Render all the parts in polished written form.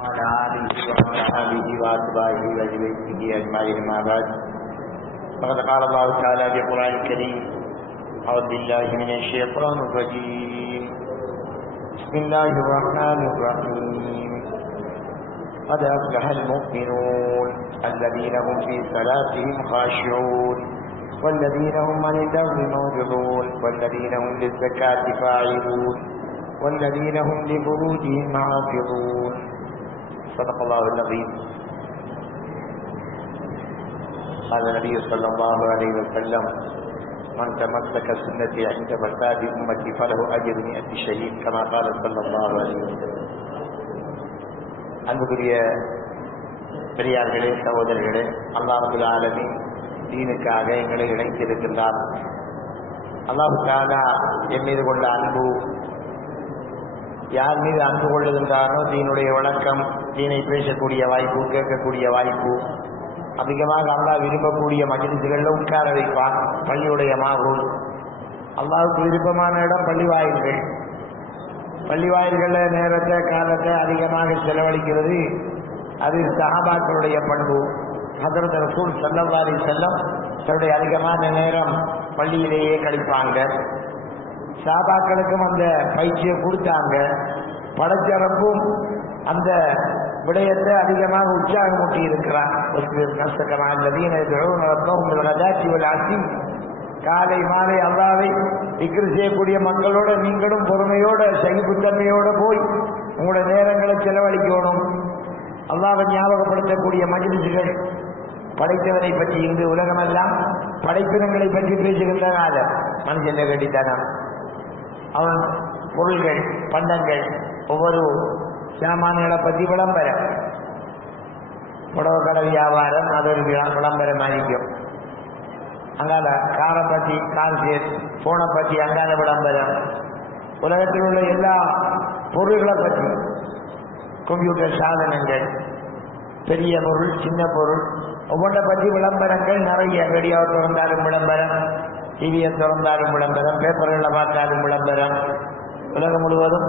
وعلى آله وصحبه وأتباعه وأهل بيته أجمعين ما بعد فقد قال الله تعالى في القرآن الكريم أعوذ بالله من الشيطان الرجيم بسم الله الرحمن الرحيم قد أفلح المؤمنون الذين هم في صلاتهم خاشعون والذين هم عن اللغو معرضون والذين هم للزكاة فاعلون والذين هم لفروجهم حافظون صدق الله العظيم. قال النبي صلى الله عليه وسلم من تمسك سنتي عند فساد أمتي فله أجر 100 شهيد كما قال صلى الله عليه وسلم. அன்புக்குரிய பெரியார்களே, சகோதரர்களே, அல்லாஹ் ரப்பல் ஆலமீன் தீனுக்காக எங்களை இணைத்திருக்கின்றார். அல்லாஹ் தஆலா என் மீது கொண்ட அன்பு, யார் மீது அன்பு கொள்ளுகின்றானோ தீனுடைய வழக்கம், தீனை பேசக்கூடிய வாய்ப்பு, கேட்கக்கூடிய வாய்ப்பு அதிகமாக அல்லாஹ் விரும்பக்கூடிய மஜ்லிஸ்களில் உட்கார வைப்பான். பள்ளியுடைய மாகூல் அல்லாஹ்வுக்கு விருப்பமான இடம் பள்ளிவாயில்கள். பள்ளிவாயில்களில் நேரத்தை காலத்தை அதிகமாக செலவழிக்கிறது அது சஹாபாக்களுடைய பண்பு. ஹஜ்ரத் ரசூல் ஸல்லல்லாஹு அலைஹி வஸல்லம் தன்னுடைய அதிகமான நேரம் பள்ளியிலேயே கழிப்பாங்க. சஹாபாக்களுக்கும் அந்த பயிற்சியை கொடுத்தாங்க. படைச்சரப்பும் அந்த விடயத்தை அதிகமாக உற்சாகமூட்டி இருக்கிறார். காலை மாலை அல்லாஹ்வை திக்ர் செய்யக்கூடிய மக்களோட நீங்களும் பொறுமையோட சகிப்புத்தன்மையோட போய் உங்களோட நேரங்களை செலவழிக்கணும். அல்லாஹ்வை ஞாபகப்படுத்தக்கூடிய மஜ்லிஸ்கள். படைத்தவனை பற்றி இங்கு உலகமெல்லாம் படைப்பினங்களை பற்றி பேசுகின்றனால மனுஷன் கட்டித்தனம், அவன் பொருள்கள், பண்டங்கள், ஒவ்வொரு சாமான்களை பற்றி விளம்பரம், புடவை கடை வியாபாரம், அது ஒரு விளம்பரம் ஆகிக்கும். அங்கால காரை பற்றி, கார் சேர், போனை பற்றி அங்கால விளம்பரம், உலகத்தில் உள்ள எல்லா பொருள்களை பற்றி, கம்ப்யூட்டர் சாதனங்கள், பெரிய பொருள், சின்ன பொருள், ஒவ்வொன்றை பற்றி விளம்பரங்கள் நிறைய. ரேடியோவை திறந்தாலும் விளம்பரம், டிவியை திறந்தாலும் விளம்பரம், பேப்பர்களை பார்த்தாலும் விளம்பரம். உலகம் முழுவதும்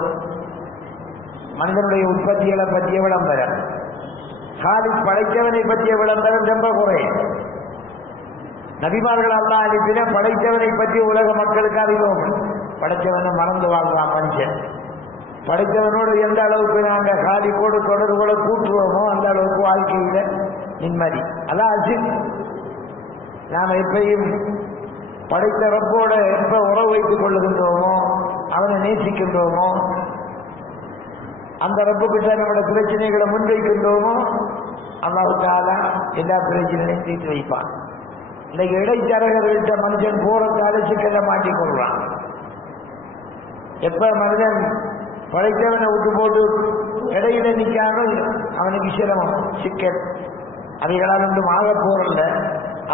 மனிதனுடைய உற்பத்திகளை பற்றிய விளம்பரம். காலிக் படைத்தவனை பற்றிய விளம்பரம் ரொம்ப குறையும். நபிமார்கள் அல்லாஹ் அனுப்பின படைத்தவனை பற்றி உலக மக்களுக்கு அறிவோம். படைத்தவனை மறந்து வாழ்வான் மனுஷன். படைத்தவனோடு எந்த அளவுக்கு நாங்கள் காலிக்கோடு தொடர்புகளை கூட்டுவோமோ அந்த அளவுக்கு வாழ்க்கையில் நிம்மதி. அதான் அஜித். நாம் எப்பையும் படைத்த ரப்போட எப்ப உறவு வைத்துக் கொள்ளுகின்றோமோ, அவனை நேசிக்கின்றோமோ, அந்த ரப்புக்கிட்ட நம்மளோட பிரச்சனைகளை முன்வைக்கின்றோமோ, அல்லாஹ் தஆலா எல்லா பிரச்சனையும் தீர்த்து வைப்பான். இன்னைக்கு இடைத்தரகர்கள்ட்ட மனுஷன் போறதால சிக்கலை மாட்டிக்கொள்றான். எப்ப மனிதன் படைத்தவனை விட்டு போட்டு இடையில நிற்காமல் அவனுக்கு சிரமம், சிக்கல். அவைகளால் ஒன்றும் ஆக போறல்ல.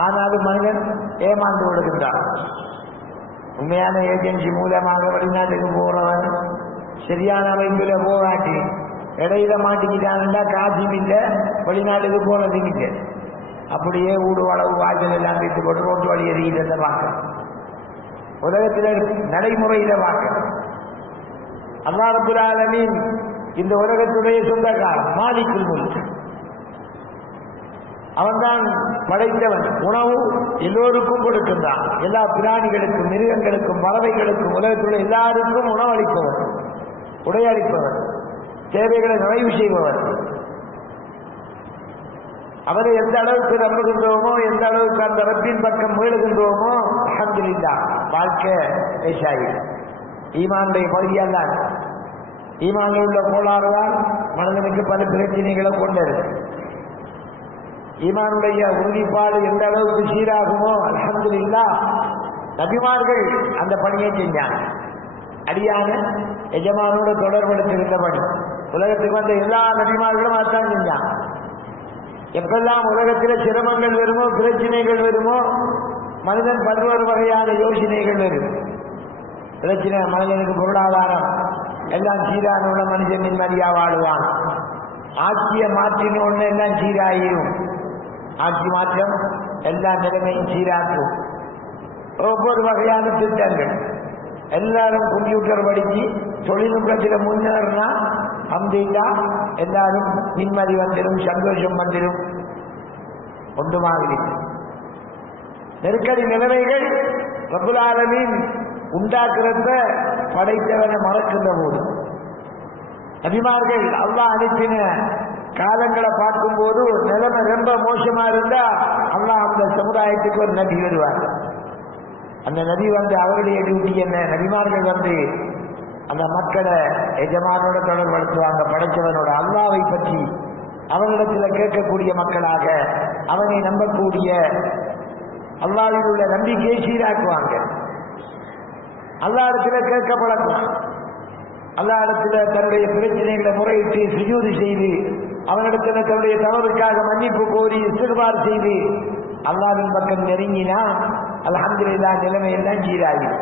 ஆனாலும் மனிதன் ஏமாந்து விடுகின்றான். உண்மையான ஏஜென்சி மூலமாக வெளிநாட்டுக்கு போறவன் சரியான அமைப்பில் போராட்டி இடையில மாட்டிக்கிட்டான்டா காசும் இல்லை, வெளிநாட்டுக்கு போனதும் இல்லை. அப்படியே ஊடு வளவு வாய்ச்சல் எல்லாம் வைத்து போட்டு ரோட்டு வழி எறிகிறத பார்க்க உலகத்தில் நடைமுறையில பார்க்க. அல்லாஹ் ரப்பல் ஆலமீன் இந்த உலகத்துடைய சொந்தக்காரன், மாலிக்குல் முல்க். அவன்தான் படைத்தவன். உணவு எல்லோருக்கும் கொடுக்கின்றான். எல்லா பிராணிகளுக்கும், மிருகங்களுக்கும், பறவைகளுக்கும், உலகத்துள்ள எல்லாருக்கும் உணவளிப்பவன், உடையளிப்பவன், தேவைகளை நிறைவு செய்பவன். அவரை எந்த அளவுக்கு நம்புகின்றோமோ, எந்த அளவுக்கு அந்த ரப்பின் பக்கம் மீளுகின்றோமோ, அல்ஹம்துலில்லாஹ் வாழ்க்கை லேசாகி. ஈமானுடைய பகுதியால் தான், ஈமானில் உள்ள கோளாறுதான் மனிதனுக்கு பல பிரச்சனைகளை கொண்டது. ஈமானுடைய உறுதிப்பாடு எந்த அளவுக்கு சீராகுமோ, அல்ஹம்துலில்லாஹ் நபிமார்கள் அந்த பணியை செஞ்சாங்க. அடியான எஜமானோட தொடர்படுத்துகின்ற பணி உலகத்துக்கு வந்த எல்லா நபிமார்களும் அதான் செஞ்சாங்க. எப்பெல்லாம் உலகத்தில் சிரமங்கள் வருமோ, பிரச்சனைகள் வருமோ, மனிதன் பல்வேறு வகையான யோசனைகள் வரும். பிரச்சனை, மனிதனுக்கு பொருளாதாரம் எல்லாம் சீரான உள்ள மனிதன் நிம்மதியா வாழ்வான். ஆட்சியை மாற்றின ஒண்ணு எல்லாம் சீராயிரும். ஆட்சி மாற்றம் எல்லா நிலைமையும் சீராக்கும். ஒவ்வொரு வகையான திட்டங்கள் எல்லாரும் கம்ப்யூட்டர் படிச்சு தொழில்நுட்பத்தில் முன்னேறினா அம்தில்லா எல்லாரும் நிம்மதி வந்துடும், சந்தோஷம் வந்துடும். ஒன்றுமாக நெருக்கடி நிலைமைகள் ரப்புல் ஆலமீன் உண்டாக்குறத படைத்தவனை மறக்கின்ற போது, நபிமார்கள் அல்லாஹ் அனுப்பின காலங்களை பார்க்கும்போது நிலைமை ரொம்ப மோசமா இருந்தா அல்லாஹ் அந்த சமுதாயத்துக்கு ஒரு நபி வருவாங்க. அந்த நபி வந்து அவருடைய டியூட்டி என்ன? நபிமார்கள் வந்து அந்த மக்களை எஜமானோட தொடர்படுத்துவாங்க, படைத்தவனோட அல்லாவை பற்றி அவனிடத்தில் கேட்கக்கூடிய மக்களாக, அவனை நம்பக்கூடிய அல்லாஹ்வில் உள்ள நம்பிக்கையை சீராக்குவாங்க. அல்லாஹ் இடத்துல கேட்க பழக்கம், அல்லாஹ் இடத்துல தன்னுடைய பிரச்சனைகளை முறையிட்டு சுஜூது செய்து அவனிடத்தில் தன்னுடைய தவறுக்காக மன்னிப்பு கோரி இஸ்திக்பார் செய்து அல்லாஹ்வின் பக்கம் நெருங்கினா அல்ஹம்துலில்லாஹ் நிலைமை எல்லாம் சீராகும்.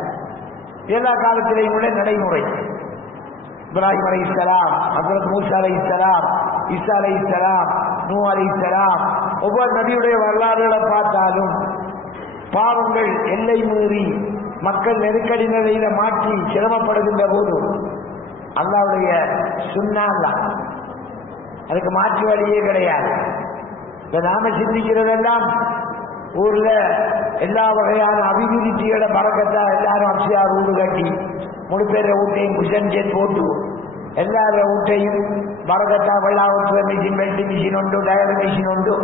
எல்லா காலத்திலேயும் உள்ள நடைமுறை. இப்ராஹிம் அலைஹிஸ்ஸலாம், ஹஜ்ரத் மூஸா அலைஹிஸ்ஸலாம், ஈசா அலைஹிஸ்ஸலாம், நூஹ் அலைஹிஸ்ஸலாம், ஒவ்வொரு நபியுடைய வரலாறுகளை பார்த்தாலும் பாவங்கள் எல்லை மீறி மக்கள் நெருக்கடி நிலையில மாற்றி சிரமப்படுகின்ற போது அல்லாஹ்வுடைய சுன்னா அதுக்கு மாற்று வழியே கிடையாது. இப்ப நாம சிந்திக்கிறதெல்லாம் ஊர்ல எல்லா வகையான அபிவிருத்தியோட பறக்கத்தா எல்லாரும் அப்சியா வீடு கட்டி முழு பேர வீட்டையும் குஷன் போட்டு எல்லார வீட்டையும் பறக்கத்தா வெள்ளாவுத்துவ மிஷின், பெல்ட் மிஷின் உண்டு, டயர் மிஷின் உண்டு.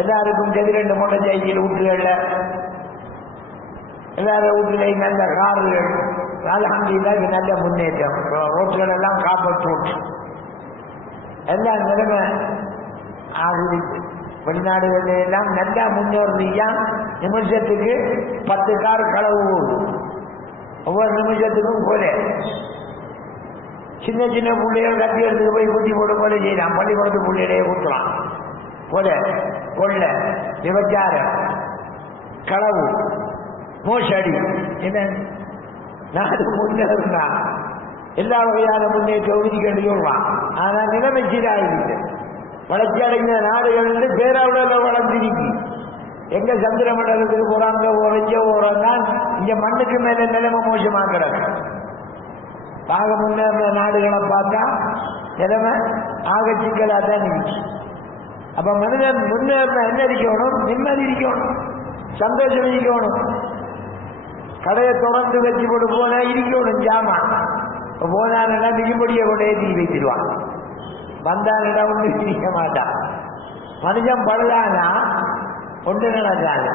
எல்லாருக்கும் ரெண்டு மூட்டை சைக்கிள் வீட்டுகள்ல, எல்லார வீட்டிலையும் நல்ல கார்கள். அல்ஹம்துலில்லாஹ் நல்ல முன்னேற்றம். ரோட்டுகள் எல்லாம் காப்பர் ரோட் எல்லா நிலைமை ஆகுது. வெளிநாடுகளில் எல்லாம் நல்லா முன்னேறியா நிமிஷத்துக்கு 10 கார் களவு போகுது. ஒவ்வொரு நிமிஷத்துக்கும் போல சின்ன சின்ன பிள்ளைகள் கட்டி எடுத்துக்கு போய் குட்டி போட்டு போல செய்யலாம். பள்ளிக்கூடத்து பிள்ளையிடையே ஊற்றலாம். போல கொள்ள, விபச்சாரம், களவு, மோசடி, என்ன நாடு முன்னேறினா எல்லா வகையான முன்னேற்றம் உறுதிக்கண்டு சொல்றான். ஆனா நிலைமை சீராகிருக்கு. வளர்ச்சி அடைந்த நாடுகள் பேராவுல வளர்ந்திருக்கு. எங்க சந்திர மண்டலத்துக்கு போறாங்க, போறாங்க, இங்க மண்ணுக்கு மேல நிலைமை மோசமாக்குறாங்க. ஆக முன்னேற நாடுகளை பார்த்தா நிலைமை ஆக சிக்கலா தான் இருக்கு. அப்ப மனிதன் முன்னேறின என்ன இருக்கணும்? நிம்மதி இருக்கணும், சந்தோஷம் இருக்கணும். கடையை தொடர்ந்து வச்சு போட்டு போனா இருக்கணும் ஜாமான். போனான்னா மிகும்படியை கொண்டே தீ வைத்திருவான். வந்தானிடம் ஒன்று சிரிக்க மாட்டான். மனுஷன் படுதானா ஒன்று நடக்காது.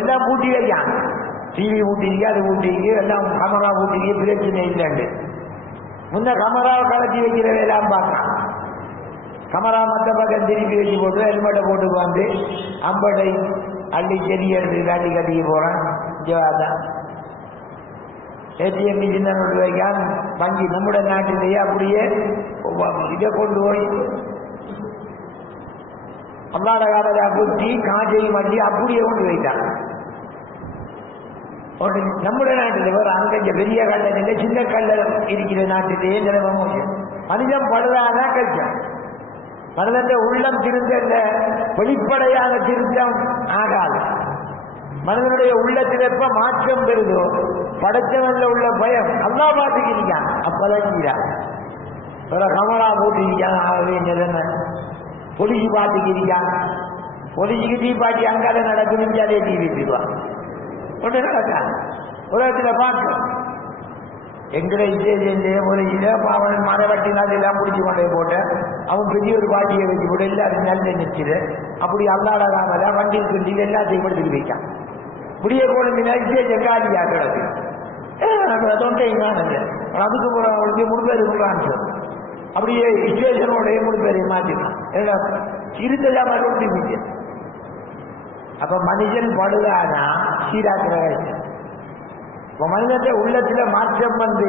எல்லாம் பூட்டி வைக்கான். டிவி ஊட்டிக்கு, அது ஊட்டிக்கு, எல்லாம் கமரா ஊட்டிக்கு, பிரச்சனை இல்லைண்டு. முன்ன கமராவை கலத்தி வைக்கிறத எல்லாம் பார்க்கலாம். கமரா மற்ற பக்கம் திருப்பி வச்சு போட்டு ஹெல்மெட்டை போட்டு வந்து அம்படை அள்ளி செடி எடுத்து அள்ளி கட்டிக்கு போறான். ஜவாதான் ஏடிஎம் மிஷின் வைக்கான். வங்கி நம்முடைய நாட்டிலேயே அப்படியே இதை கொண்டு போய் அல்லாட காலத்தை குத்தி காஞ்சையும் வண்டி அப்படியே கொண்டு வைத்தாங்க. நம்முடைய நாட்டில் ஒரு அங்க பெரிய கல்ல இல்லை, சின்ன கல்ல இருக்கிற நாட்டிலேயே நிலவ மனிதன் படுதான கட்சம். மனிதன் உள்ளம் திருந்த வெளிப்படையான திருத்தம் ஆகாது. மனிதனுடைய உள்ளத்தில் எப்ப மாற்றம் பெறுதோ படைச்சவன்ல உள்ள பயம் அல்லா பார்த்துக்கிறான். அப்பதான் செய்யறான். கமரா போட்டிருக்கான். ஆகவே நிலைமை பொலிசி பார்த்துக்கிறான். பொலிசிக்கு டீ பாட்டி அங்கால நடக்கணும், அதே டீ வச்சுக்குவான். ஒன்று நடக்காது. உலகத்தில் பார்க்க எங்களை பொலிசில அவன் மரவட்டினால் எல்லாம் பிடிச்சி கொண்டே போட்ட அவன் பெரிய ஒரு பாட்டியை வச்சு போட்டு எல்லாரும் நல்ல நிற்குது. அப்படி அல்லாட காமல வண்டியில் சொல்லி எல்லாத்தையும் எடுத்துட்டு வைக்கான். இப்படியே போனீங்கன்னா காலியா கிடக்கு. தொண்டைங்கானது அதுக்கு அவளுக்கு முழுப்பேரு சொல்றான்னு சார். அப்படியே ஸ்டேஷனோடைய முழுப்பேரை மாற்றினான். இருந்ததா மாதிரி. அப்ப மனிதன் படுதானா சீராக்கிற இப்ப மனிதன் உள்ளத்துல மாற்றம் வந்து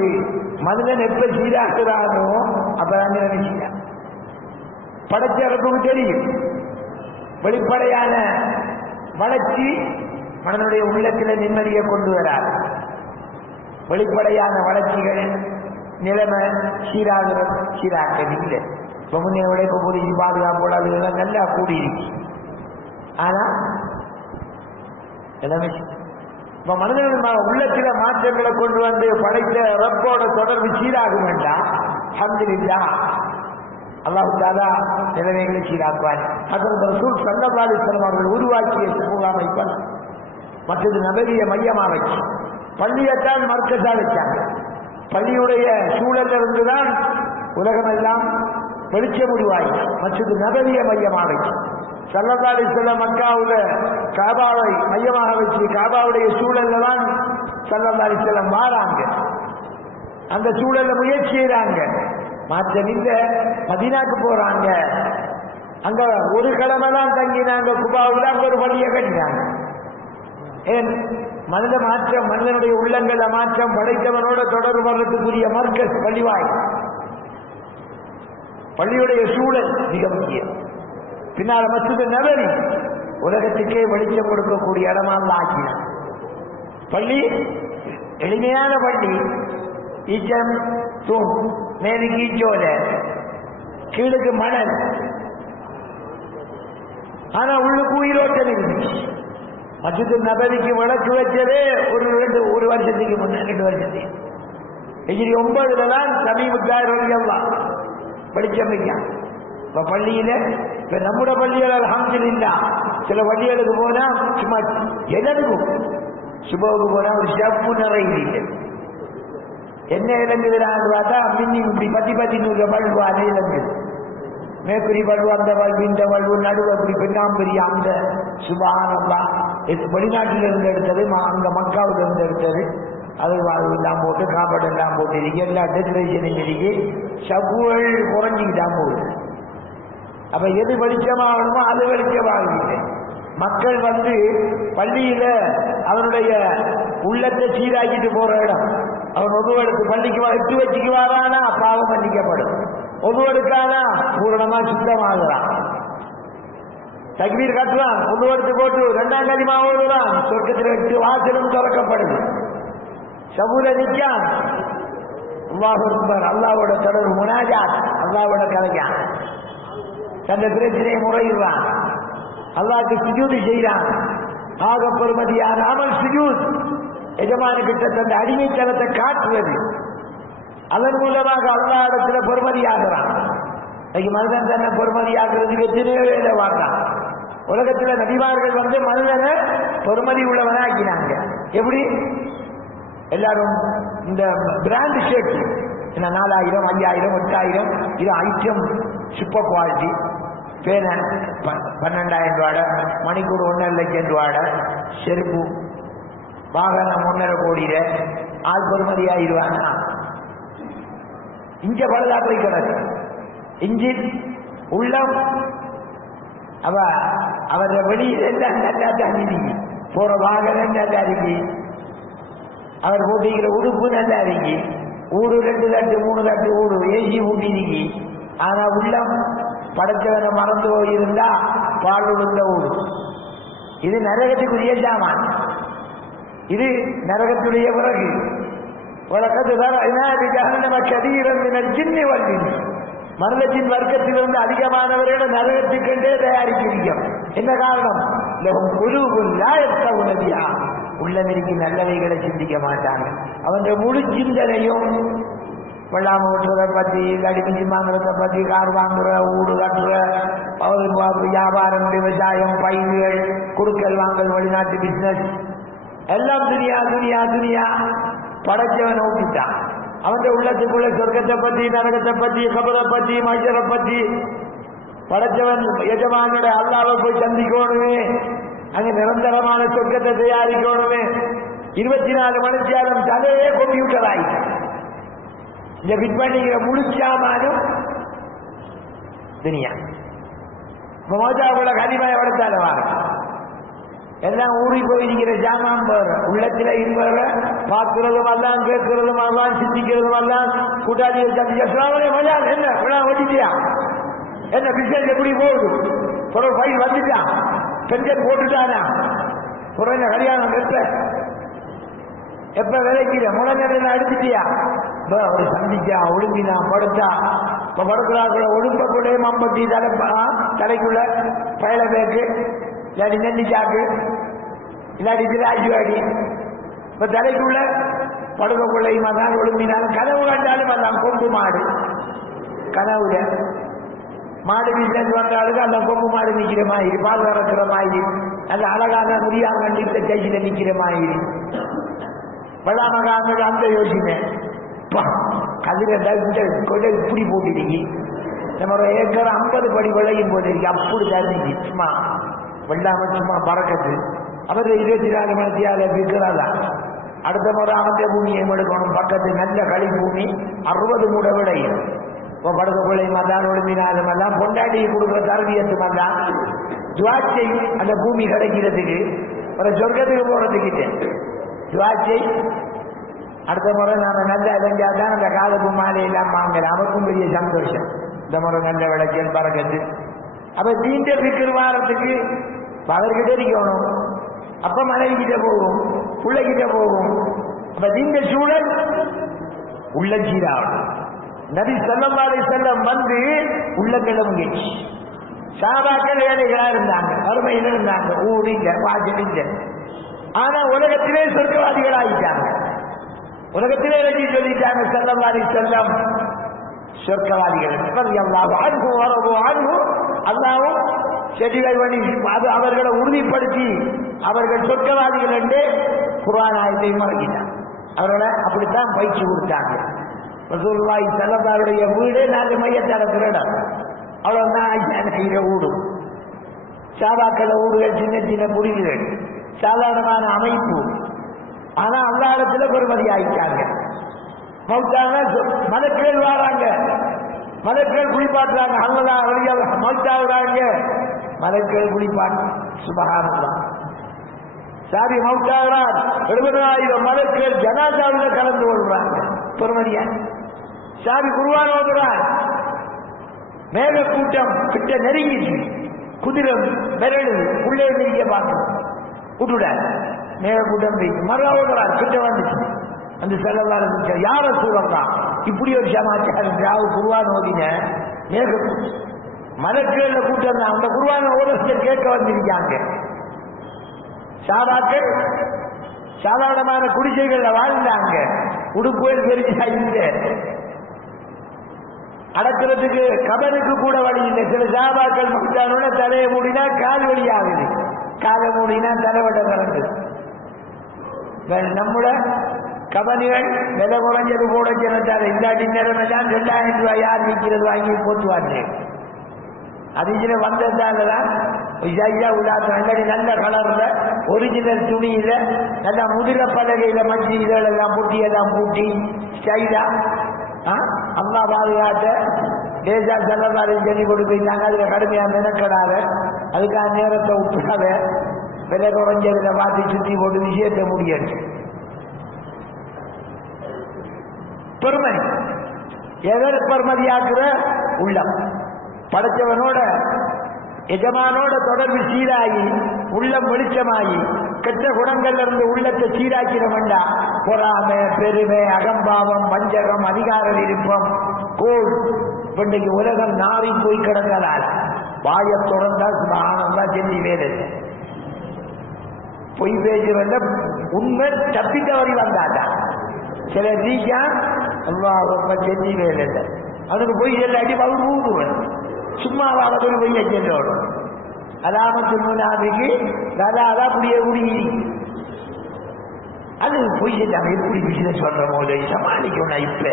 மனிதன் எப்ப சீராக்குறானோ அப்பதான் நினைச்சான். படைச்சவருக்கு தெரியும் வெளிப்படையான வளர்ச்சி மனிதனுடைய உள்ளத்துல நிம்மதியை கொண்டு வராது. வெளிப்படையான வளர்ச்சிகள் நிலைமை சீராக்கிறது இல்லை. இப்ப முன்னே விட இப்ப போலீஸ் பாதுகாப்போட அதுலாம் நல்லா கூடியிருக்கு. ஆனா நிலைமை இப்ப மனிதர்கள் உள்ளத்தில மாற்றங்களை கொண்டு வந்து படைத்த ரப்போட தொடர்பு சீராகும் வேண்டாம். அல்ஹம்துலில்லாஹ், அல்லாஹ் தஆலா நிலைமைகளை சீராக்குவார். ஹஜ்ரத் ரசூல் ஸல்லல்லாஹு அலைஹி வஸல்லம் அவர்கள் உருவாக்கிய சமூக அமைப்பை மற்றது நபவிய மையமா வச்சு பள்ளியைத்தான் மர்க்கஸா வச்சாங்க. பள்ளியுடைய சூழல்ல இருந்துதான் உலகமெல்லாம் வெளிச்சம் உருவாகி மற்றது நபவிய மையமாக வச்சு ஸல்லல்லாஹு அலைஹி வஸல்லம் மக்காவுல காபாவை மையமாக வச்சு காபாவுடைய சூழல்ல தான் ஸல்லல்லாஹு அலைஹி வஸல்லம் வாராங்க. அந்த சூழல்ல முயற்சி செய்யறாங்க. மாற்றம் இல்ல. மதீனாக்கு போறாங்க. அங்க ஒரு கிழமை தான் தங்கினாங்க. குபாவுல அங்க ஒரு பள்ளியை கட்டினாங்க. ஏன் மனித மாற்றம், மனிதனுடைய உள்ளங்கள மாற்றம் படைத்தவனோட தொடர்பு வர்றதுக்குரிய மர்க்கஸ் பள்ளிவாய். பள்ளியுடைய சூழல் மிக முக்கியம். பின்னால மஸ்ஜித் நபவி உலகத்துக்கே வெளிச்சம் கொடுக்கக்கூடிய இடமா ஆக்கினார். பள்ளி எளிமையான பள்ளி, ஈச்சம் தூண், மேலுக்கு ஈச்சோல, கீழுக்கு மணல், ஆனா உள்ளுக்கு உயிரோட்டம் இருந்துச்சு. மஸ்ஜித் நபவிக்கு விளக்கு வச்சதே ஒரு வருஷத்துக்கு முன்ன, 2 வருஷத்துக்கு ஹிஜ்ரி 9 தான் சமீபத்தாயிரம் வெளிச்சம் வைக்கான். இப்ப பள்ளியில இப்ப நம்முடைய பள்ளிகள் அல்ஹம்துலில்லாஹ் சில பள்ளிகளுக்கு போனா சும்மா எதற்கும் சுபவுக்கு போனா ஒரு ஷப்பு நிறைய என்ன இறங்குதுறான்னு பார்த்தா மின்னி இப்படி 10 பல்பு அதை இறங்குது. மேற்குறி பல்பு, அந்த பல்பு, இந்த பல்பு, நடுவு அப்படி பெண்ணாம்பெரிய அந்த சுபஹானல்லாஹ் வெளிநாட்டில் இருந்து எடுத்தது, அங்க மக்காவில் இருந்து எடுத்தது. அது எல்லாம் போட்டு காப்பாடு எல்லாம் போட்டு இருக்கு, எல்லா டெக்கரேஷனும் இருக்கு. சப்புகள் குறைஞ்சிக்கிட்டான் போகுது. அப்ப எது வெளிச்சமாகணுமோ அது வெளிச்சமாகிட்டு மக்கள் வந்து பள்ளியில அவனுடைய உள்ளத்தை சீராக்கிட்டு போற இடம். அவன் ஒதுவெடுத்து பள்ளிக்கு 8 வச்சுக்கு வாரானா பாவம் மன்னிக்கப்படும். ஒதுவெடுக்கானா பூரணமா சுத்தமாகறான். தக்பீர் கட்டுறான், ஒதுவெடுத்து போட்டு 2ஆம் கலிமா ஓடுறான், சொர்க்கத்தில் 8 வாசலும் திறக்கப்படுது. சபூல நிற்கான், அல்லாஹ் அக்பர், அல்லாஹ்வோட தொடர்பு முனாஜாத், அல்லாஹ்வோட கலையான். தன்னை பிரச்சனையை முறையிடுறான், அல்லாஹ்க்கு சுஜூது செய்யறான். ஆக பெருமதியான அமல் சுஜூத். எஜமான கிட்ட தன் அடிமைத்தனத்தை காட்டுவது, அதன் மூலமாக அல்லாஹ் இடத்துல பெருமதியாகிறான். மனிதன் தன்னை பெருமதியாகிறதுக்கு எத்தனையோ வேலை வாங்கான். உலகத்துல நபிமார்கள் வந்து மனிதனை பெருமதி உள்ளவனாக்கினாங்க. எப்படி? எல்லாரும் இந்த பிராண்ட் ஷர்ட் 4000, 5000, 8000 இது ஐட்டம் சூப்பர் குவாலிட்டி. பேன 12,000 ரூபாய், மணிக்கூர் 1.5 லட்சம் ரூபாய், செருப்பு வாகனம் 1.5 கோடியில ஆள் பெருமதியாயிருவாங்க. இங்க பழுதாப்பை கிடக்கு இன்ஜின் உள்ளம். அவர் வெளியில நல்லா தண்ணி போற வாகனம் நல்லா இருக்கு, அவர் போட்டிக்கிற உடுப்பு நல்லா இருக்கு, ஊடு 2 தட்டு 3 தட்டு ஊடு ஏசி ஊட்டிருக்கு. ஆனா உள்ளம் படைச்சவனை மறந்து போயிருந்தா பால் உளுந்த ஊடு. இது நரகத்துக்குரிய சாமான், இது நரகத்துடைய பிறகு. மரணத்தின் வர்க்கத்திலிருந்து அதிகமானவர்களை நரகத்துக்கென்றே தயாரிக்கிறோம். என்ன காரணம்? உள்ளவருக்கு நல்லவைகளை சிந்திக்க மாட்டாங்க. அவங்க முழு சிந்தனையும் வெள்ளாம ஓட்டுறதை பத்தி, கடிமிஞ்சி வாங்குறத பத்தி, கார் வாங்குற, ஊடு கட்டுற, வியாபாரம், விவசாயம், பயிர்கள், குடுக்கல் வாங்கல், வெளிநாட்டு பிசினஸ் எல்லாம் துனியா துனியா துனியா. படைச்சவன் ஊட்டிட்டான். அவன் உள்ளத்துக்குள்ள சொர்க்கத்தை பத்தி, நரகத்தை பத்தி, கபரை பத்தி, மஜரை பத்தி படைச்சவன் எஜமானோட அல்லாஹ்வை போய் சந்திக்கணுமே, அங்க நிரந்தரமான சொர்க்கத்தை தயாரிக்கணுமே. 24 மணி நேரம் தலையே கம்ப்யூட்டர் ஆயிடுச்சு. இந்த ஃபிட் பண்ணிக்கிற முழுச்சாமானும் துனியா. மோஜாவுல கனிமாய வளர்த்தால வாங்க எல்லாம் ஊறி போயிருக்கிற ஜாமான் போற உள்ளத்துல இருவர பார்க்கிறதும் எல்லாம், கேட்கிறதும் எல்லாம், சிந்திக்கிறதும் எல்லாம். கூட்டாளி மஜா என்ன வச்சுட்டியா, என்ன பிசினஸ் எப்படி போகுது, ஒரு ஃபைல் வந்துட்டான், பெண்கள் போட்டுட்டானா, என்ன கல்யாணம் எப்ப விதைக்கிற முழங்கடல அடிச்சுட்டியா, ஒரு சந்திச்சா ஒழுங்கினா படுத்தா. இப்ப படுக்கிறாக்குள்ள ஒழுங்கக்குள்ளே மம்பட்டி தலைக்குள்ள பயல பேக்கு, இல்லாட்டி நெல்லி சாக்கு, இல்லாட்டி திராட்சி வாடி, இப்ப தலைக்குள்ள படுகொள்ளையும் அதான் ஒழுங்கினாலும் கனவு கண்டாலும் அதான் கொம்பு மாடு கனவுல மாடு வீட்டில் வந்தாலும் அந்த கொம்பு மாடு நிற்கிற மாதிரி பால் வளர்க்கிற மாதிரி நல்ல அழகான முடியாம கண்டித்த கையில நிற்கிற மாதிரி வெள்ளாமகான அந்த யோசனை கதிர கொடை இப்படி போட்டுருக்கி நம்ம ஒரு ஏக்கர் 50 படி விளையும் போது அப்படி தருந்துச்சு சும்மா வெள்ளாம சும்மா பறக்கத்து அவர் 24 மணித்தியால விற்கிறாதா அடுத்த முறை அவந்த பூமியை எடுக்கணும் பக்கத்து நல்ல களி பூமி 60 மூட விளையும் இப்போ படுக்க பிள்ளையும் அதான் ஒழுங்கினாலும் எல்லாம் பொண்டாட்டி கொடுக்குற தரவியத்தும் எல்லாம் துவாச்சை அந்த பூமி கிடைக்கிறதுக்கு ஒரு சொர்க்கத்துக்கு போறதுக்கிட்ட துவாச்சை அடுத்த முறை நாம நல்ல இளைஞாதான் அந்த காலப்பு மாலையெல்லாம் வாங்கல அவருக்கும் பெரிய சந்தோஷம் இந்த முறை நல்ல விளக்கியல் பறக்கத்து அப்ப தீண்ட பிக்கிற வாரத்துக்கு அவர்கிட்ட இருக்கணும் அப்ப மனைவி கிட்ட போகும் பிள்ளைகிட்ட போகும் அப்ப தீண்ட சூழல் உள்ள சீராகும் நபி ஸல்லல்லாஹு அலைஹி வஸல்லம் வந்து உள்ளங்கள முயற்சி சாபாக்கள் ஏழைகளா இருந்தாங்க வறுமையில இருந்தாங்க ஊர் இல்ல வாசல் இல்ல ஆனா உலகத்திலே சொர்க்கவாதிகள் ஆயிட்டாங்க உலகத்திலே எழுதி சொல்லிட்டாங்க ஸல்லல்லாஹு அலைஹி வஸல்லம் சொர்க்கவாதிகள் ரலியல்லாஹு அன்ஹு வரது அன்ஹு அல்லாஹ்வும் செடிகள் பண்ணி அது அவர்களை உறுதிப்படுத்தி அவர்கள் சொர்க்கவாதிகள் என்று குர்ஆன் ஆயத்தையும் இறக்கிட்டாங்க அவர்களை அப்படித்தான் பயிற்சி கொடுத்தாங்க ரசூலுல்லாஹி ஸல்லல்லாஹு அலைஹி வீடு 4 மையத்தை அடக்கிற இடம் அவ்வளவுதான் ஊடு சாபாக்கள ஊடுகள் சின்ன சின்ன குடிகள் சாதாரணமான அமைப்பு ஆனா அல்லாஹ்விடத்துல பெருமதி ஆயிட்டாங்க மௌத்தான மலக்குகள் வராங்க மலக்குகள் குளிப்பாட்டுறாங்க அல்லா வழியா மௌத்தாவுறாங்க மலக்குகள் குளிப்பாட்டு சுபஹானல்லாஹ் சாரி மௌத்தாகிறார் 70,000 மலக்குகள் ஜனாசாவில் கலந்து கொள்றாங்க பெருமதியா சாரி குர்ஆன் ஓதுறார் மேக கூட்டம் கிட்ட நெருங்கிச்சு குதிரை விரடு உள்ளே நெருங்கிய பார்க்கணும் விட்டுட மேக கூட்டம் போயிட்டு மறுவா ஓதுறார் கிட்ட வந்துச்சு அந்த செல்லவாறு யார சூழலாம் இப்படி ஒரு சமாச்சாரம் ராவு குர்ஆன் ஓதின மேக மலக்குகள கூட்டம் தான் அந்த குர்ஆன் ஓதத்தை கேட்க வந்திருக்காங்க சாபாக்கள் சாதாரணமான குடிசைகள்ல வாழ்ந்தாங்க உடுப்புகள் பெருசா இல்லை அடக்கிறதுக்கு கபனுக்கு கூட வழி இல்லை சில சாபாக்கள் முடித்தானோட தலையை மூடினா கால் வழி ஆகுது காலை மூடினா தலைவட்ட கலந்து நம்முட கபனிகள் விலை குறைஞ்சது கூட ஜனத்தால் இல்லாட்டி நேரம் தான் 2000 ரூபாய் யார் விற்கிறது வாங்கி போட்டுவாங்க அதுல வந்ததாலதான் நல்ல கலர்ல ஒரிஜினல் துணியில நல்ல முதிர பலகையில மஞ்சள் இதெல்லாம் பூட்டியெல்லாம் பூட்டி ஸ்டைலா அம்மா பாதுகாத்த தேசா செல்லவாரையும் சொல்லி கொடுப்பீங்க அதுல கடுமையா மெனக்கடாத அதுக்காக நேரத்தை விட்டுறாத விலை குறைஞ்சதுல மாற்றி சுற்றி போட்டு விஷயத்தை முடியாது பெருமை எதற்கு பெருமதியாக்குற உள்ளம் படைச்சவனோட எஜமானோட தொடர்பு சீராகி உள்ளம் வெளிச்சமாகி கெட்ட குணங்கள்ல இருந்து உள்ளத்தை சீராக்கிறவன்டா பொறாமை பெருமை அகம்பாவம் வஞ்சகம் அதிகார விருப்பம் கோள் இன்றைக்கு உலகம் நாரி போய் கிடந்ததால் வாயை தொடர்ந்தா சுபானந்தா செஞ்சு வேலை பொய் பேசுவத உண்மை தப்பி தவறி வந்தாட்டா சில ரீஜா ரொம்ப செஞ்சு வேலை அவனுக்கு பொய் செல்லாட்டி அவர் ஊதுவன் சும்மா அவர்கள் பொய்ய செல்லோடும் அலாமத்து முனாபிக்கு அதான் அப்படியே குடி அது பொய் செல்லாம எப்படி பிசினஸ் பண்ற போது சமாளிக்கணும் இப்ப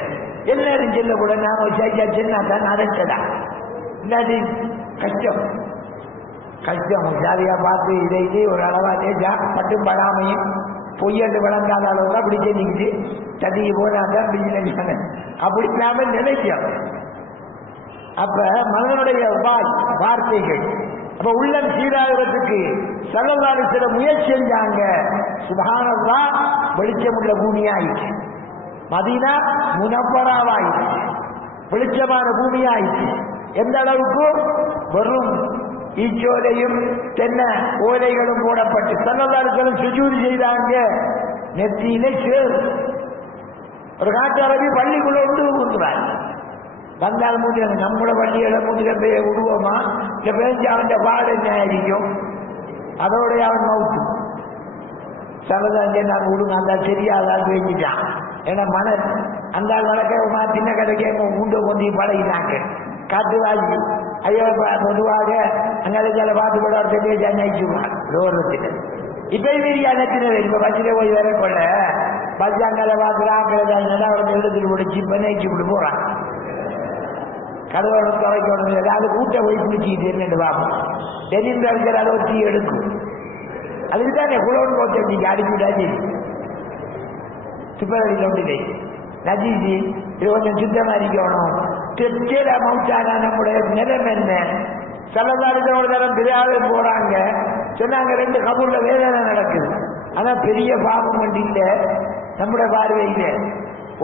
எல்லாரும் செல்ல கூட நாம சென்னா தான் நடக்கடா இல்லாட்டி கஷ்டம் கஷ்டம் ஜாலியா பார்த்து இதை ஒரு அளவா தேஜா பட்டும் படாமையும் பொய்யண்டு வளர்ந்தாத அளவு அப்படி செஞ்சுக்கிட்டு தண்ணிக்கு போனாதான் பிசினஸ் அப்படி இல்லாம நினைக்கும் அப்ப மனிதனுடைய வார்த்தைகள் அப்ப உள்ளம் சீராகிறதுக்கு ஸல்லல்லாஹு சில முயற்சி செஞ்சாங்க சுப்ஹானல்லாஹ் வெளிச்சமுள்ள பூமியாயிடுச்சு மதீனா முனவ்வராவாயிடுச்சு வெளிச்சமான பூமியாயிடுச்சு எந்த அளவுக்கு வெறும் ஈச்சோலையும் தென்னை ஓலைகளும் போடப்பட்டு ஸல்லல்லாஹு சுஜூது செய்தாங்க நெற்றியிலே சேர் ஒரு காட்டு அரபி பள்ளிக்குள்ள உண்டு கொடுக்குறாங்க வந்தால் மூஞ்சி நம்மளோட பள்ளிகளை மூஞ்சில விடுவோமா இல்ல பேஞ்சு அவன் பாடு என்ன ஆയിരിக்கும் அதோடைய அவன் மவுத்து சரதாங்க நான் விடுங்க அந்த தெரியாதான் பேஞ்சிட்டான். ஏன்னா மணல் அந்த வழக்க சின்ன கடைக்கு உண்டு கொண்டு பழகினாங்க காட்டுவாசி. ஐயோ பொதுவாக அங்கே பார்த்து கூட தெரிய ஜாயிச்சுவான் ரோரத்தில். இப்போ மீறியா நெத்தின இப்போ பஸ்ஸில் போய் வர கொள்ள பஸ் அங்கே பார்க்குறாங்க அவரை எழுதிட்டு முடிச்சு இப்போ நெய்ச்சி இப்படி போகிறான். கதவை துறைக்கணும் ஏதாவது கூட்ட போய் பிடிச்சிக்கிட்டு என்னென்னு பார்ப்போம். டெல்லியில் இருக்கிற அளவு தீ எடுக்கும். அதுக்கு தானே குளோன்னு போச்சு நீங்க அடிச்சுடாச்சு துப்பரடியில் ஒன்றில்லை நஜீஜி இது கொஞ்சம் சுத்தமாக இருக்கணும். தெற்கேல மவுத்தானா நம்முடைய நிலம் என்ன சலதாரத்தில் ஒரு தரம் தெரியாத போறாங்க சொன்னாங்க 2 கபூர்ல வேதனை நடக்குது. ஆனா பெரிய பாவம் ஒன்று இல்லை நம்முடைய பார்வையில.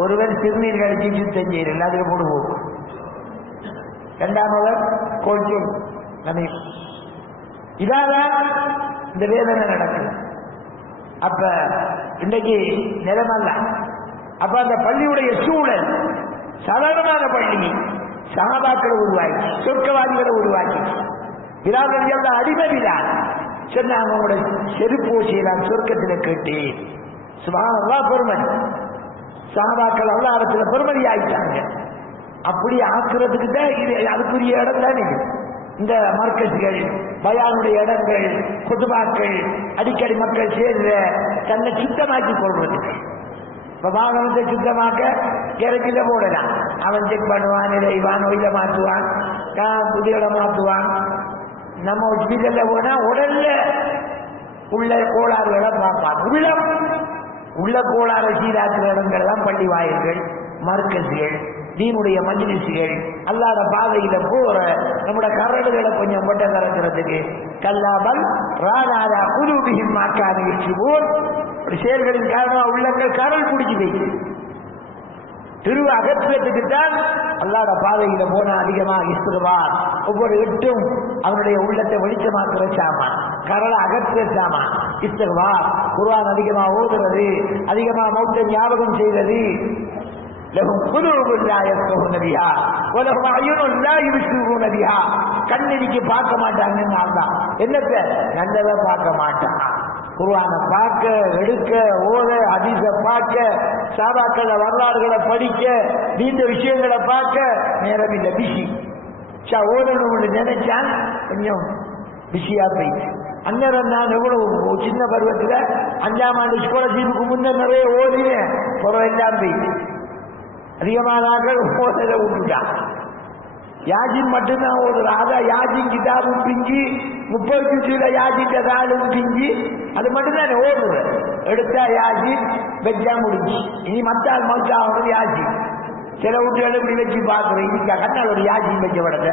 ஒருவர் சிறுநீர் கழிச்சு சுத்தம் செய்யறல அதுக்கு போடுவோம். 2ஆமவர் கொஞ்சம் இதாதான் இந்த வேதனை நடக்குது. அப்ப இன்றைக்கு நிலமல்ல. அப்ப அந்த பள்ளியுடைய சூழல் சாதாரணமான பள்ளி சகாபாக்களை உருவாக்கி சொர்க்கவாதிகளை உருவாக்கி விராதர்கள் அடிமை விழான் சொன்னாங்க. அவங்களோட செருப்பூசியை நான் சொர்க்கத்தில் கேட்டேன். சுபஹானல்லாஹ் பெருமதி சகாபாக்கள் அல்லாஹ்விடத்தில் பெருமதி ஆயிட்டாங்க. அப்படி ஆக்குறதுக்கு தான் இது அதுக்குரிய இடம் தானே இந்த மார்க்கெட்டுகள் பயானுடைய இடங்கள் குதுபாக்கள் அடிக்கடி மக்கள் சேர்ற தன்னை சுத்தமாக்கி கொள்வதுக்கு. இப்ப வாகனத்தை சுத்தமாக்க கிழக்கில போடலாம். அவன் செக் பண்ணுவான் இடைவான் ஒயில மாற்றுவான் புதியோட மாற்றுவான். நம்ம ஹாஸ்பிட்டல்ல போனா உடல்ல உள்ள கோளாறுகளை பார்ப்பான். உள்ள கோளாறு சீராக்கிற இடங்கள் தான் பள்ளி வாயில்கள் மர்க்கஸ்கள் தீனுடைய மஜ்லிஸ்கள் அல்லாத பாதையில போற நம்முடைய கரடுகளை கொஞ்சம் பொட்ட கறக்கிறதுக்கு கல்லாமல் ராதாரா குலூபிஹிம் மாக்கான யக்ஸிபூன் செயல்களின் காரணமா உள்ளங்கள் கரல் குடிச்சு வைக்குது. திருவ அகற்றுறதுக்கு தான் அல்லாத பாதையில போனா அதிகமா இஸ்திக்பார் ஒவ்வொரு எட்டும் அவனுடைய உள்ளத்தை வெளிச்சமாக்குற சாமான் கரலை அகற்றுற சாமான் இஸ்திக்பார் குர்ஆன் அதிகமா ஓதுறது அதிகமா மௌத்தை ஞாபகம் செய்வது. لهم قلوب لا يفقهون بها ولهم اعين لا يبصرون بها. கண்ணிக்கு பார்க்க மாட்டாங்கன்னு அல்லாஹ் என்னத்த நல்லத பார்க்க மாட்டான். குர்ஆனை பார்க்க எடுக்க ஓத ஹதீஸ பார்க்க சஹாபாக்கள வரலாறுகளை படிக்க நீண்ட விஷயங்களை பார்க்க நேரம் இல்லை. பிஸி ஓதணும்னு நினைச்சான் கொஞ்சம் பிஸியா போயிடுச்சு. அந்நேரம் நான் எவ்வளவு சின்ன பருவத்தில் 5ஆம் ஆண்டு ஸ்காலர்ஷிப்புக்கு முன்ன நிறைய ஓதினேன். எல்லாம் போயிடுச்சு. அதிகமான ஓதல விட்டுட்டான். யாஜின் மட்டும்தான் ஓடுற. அதான் யாஜின் கிதாபும் பிஞ்சி 30 ஜூல யாஜின் தாளும் பிஞ்சி அது மட்டும்தான் ஓடுற. எடுத்தா யாஜின் வெஜ்ஜா முடிஞ்சு. இனி மத்தால் மௌத்தா ஆகணும் யாஜின். சில வீட்டுகள் இப்படி வச்சு பார்க்குறேன். இன்னைக்கு கண்ணால் ஒரு யாஜின் வச்ச விடத்த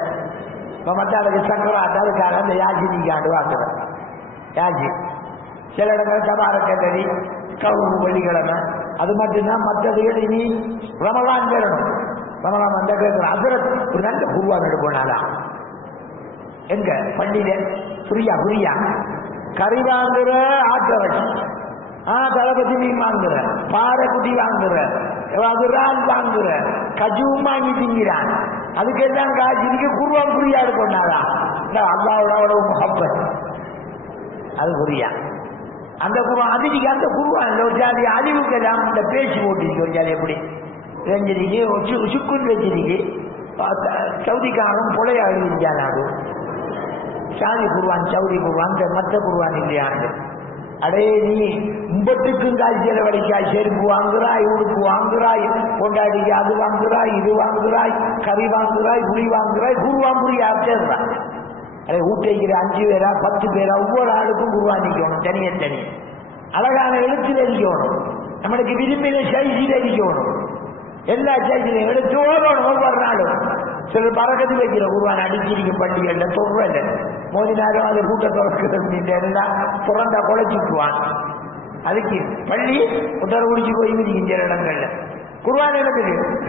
இப்போ மத்தாளுக்கு சக்கராட்டு அதுக்காக அந்த யாஜினிக்கு ஆண்டு வாக்குறேன். யாஜின் சில இடங்கள் சபாரக்கல்லி கவுரு வெள்ளிக்கிழமை அது மட்டும்தான். மற்றதுகள் இனி ரமலான் பெறணும். ரமலான் வந்த கேட்கிற அசரத் ஒரு நல்ல குருவான் எடுப்போனாதான் எங்க பள்ளியில புரியா கறி வாங்குற ஆட்டவட்சி தளபதி மீன் வாங்குற பாறை குட்டி வாங்குற ரால் வாங்குற கஜுவும் வாங்கி திங்கிறான். அதுக்கெல்லாம் காய்ச்சி குருவான் புரியா எடுப்போனாதான் அல்லாவோட முகப்பத் அது புரியா. அந்த குருவான் அதிரிக்கு அந்த குருவான் ஒரு ஜாதி அழிவுக்கெல்லாம் இந்த பேச்சு போட்டிருக்கு. ஒரு ஜாதி எப்படி ரஞ்சனிக்கு சுக்குன் வச்சிருக்கு சவுதிக்காரன் பொழைய அழிஞ்சானாடு சாதி குருவான் சவுதி குருவான் மற்ற குருவான் இல்லையாண்டு. அடே நீ மும்பட்டுக்கும் காய்ச்சல வடைக்காய் செருப்பு வாங்குறாய் உடுப்பு வாங்குறாய் கொண்டாடி அது வாங்குறாய் இது வாங்குறாய் கறி வாங்குறாய் புளி வாங்குறாய் குருவான் புரியா சேர்றான். அதை ஊட்டிக்கிற 5 பேரா 10 பேரா ஒவ்வொரு ஆளுக்கும் குருவான் நிற்கணும். தனியே அழகான எழுத்தில் அடிக்கணும். நம்மளுக்கு விரும்பின சைசில் அடிக்கணும். எல்லா சைசிலையும் எடுத்து ஓடணும். ஒவ்வொரு நாளும் சிலர் பறக்கத்து வைக்கிற குருவான் அடிச்சிருக்கும் பள்ளிகள்ல தொல்ல மோதினாலும் அது கூட்ட தொடர்ந்து புறந்தா குலைச்சிக்குவான். அதுக்கு பள்ளி உடல் குடிச்சு போய் விதிக்கின்ற இடங்கள்ல குர்ஆன் எனக்கு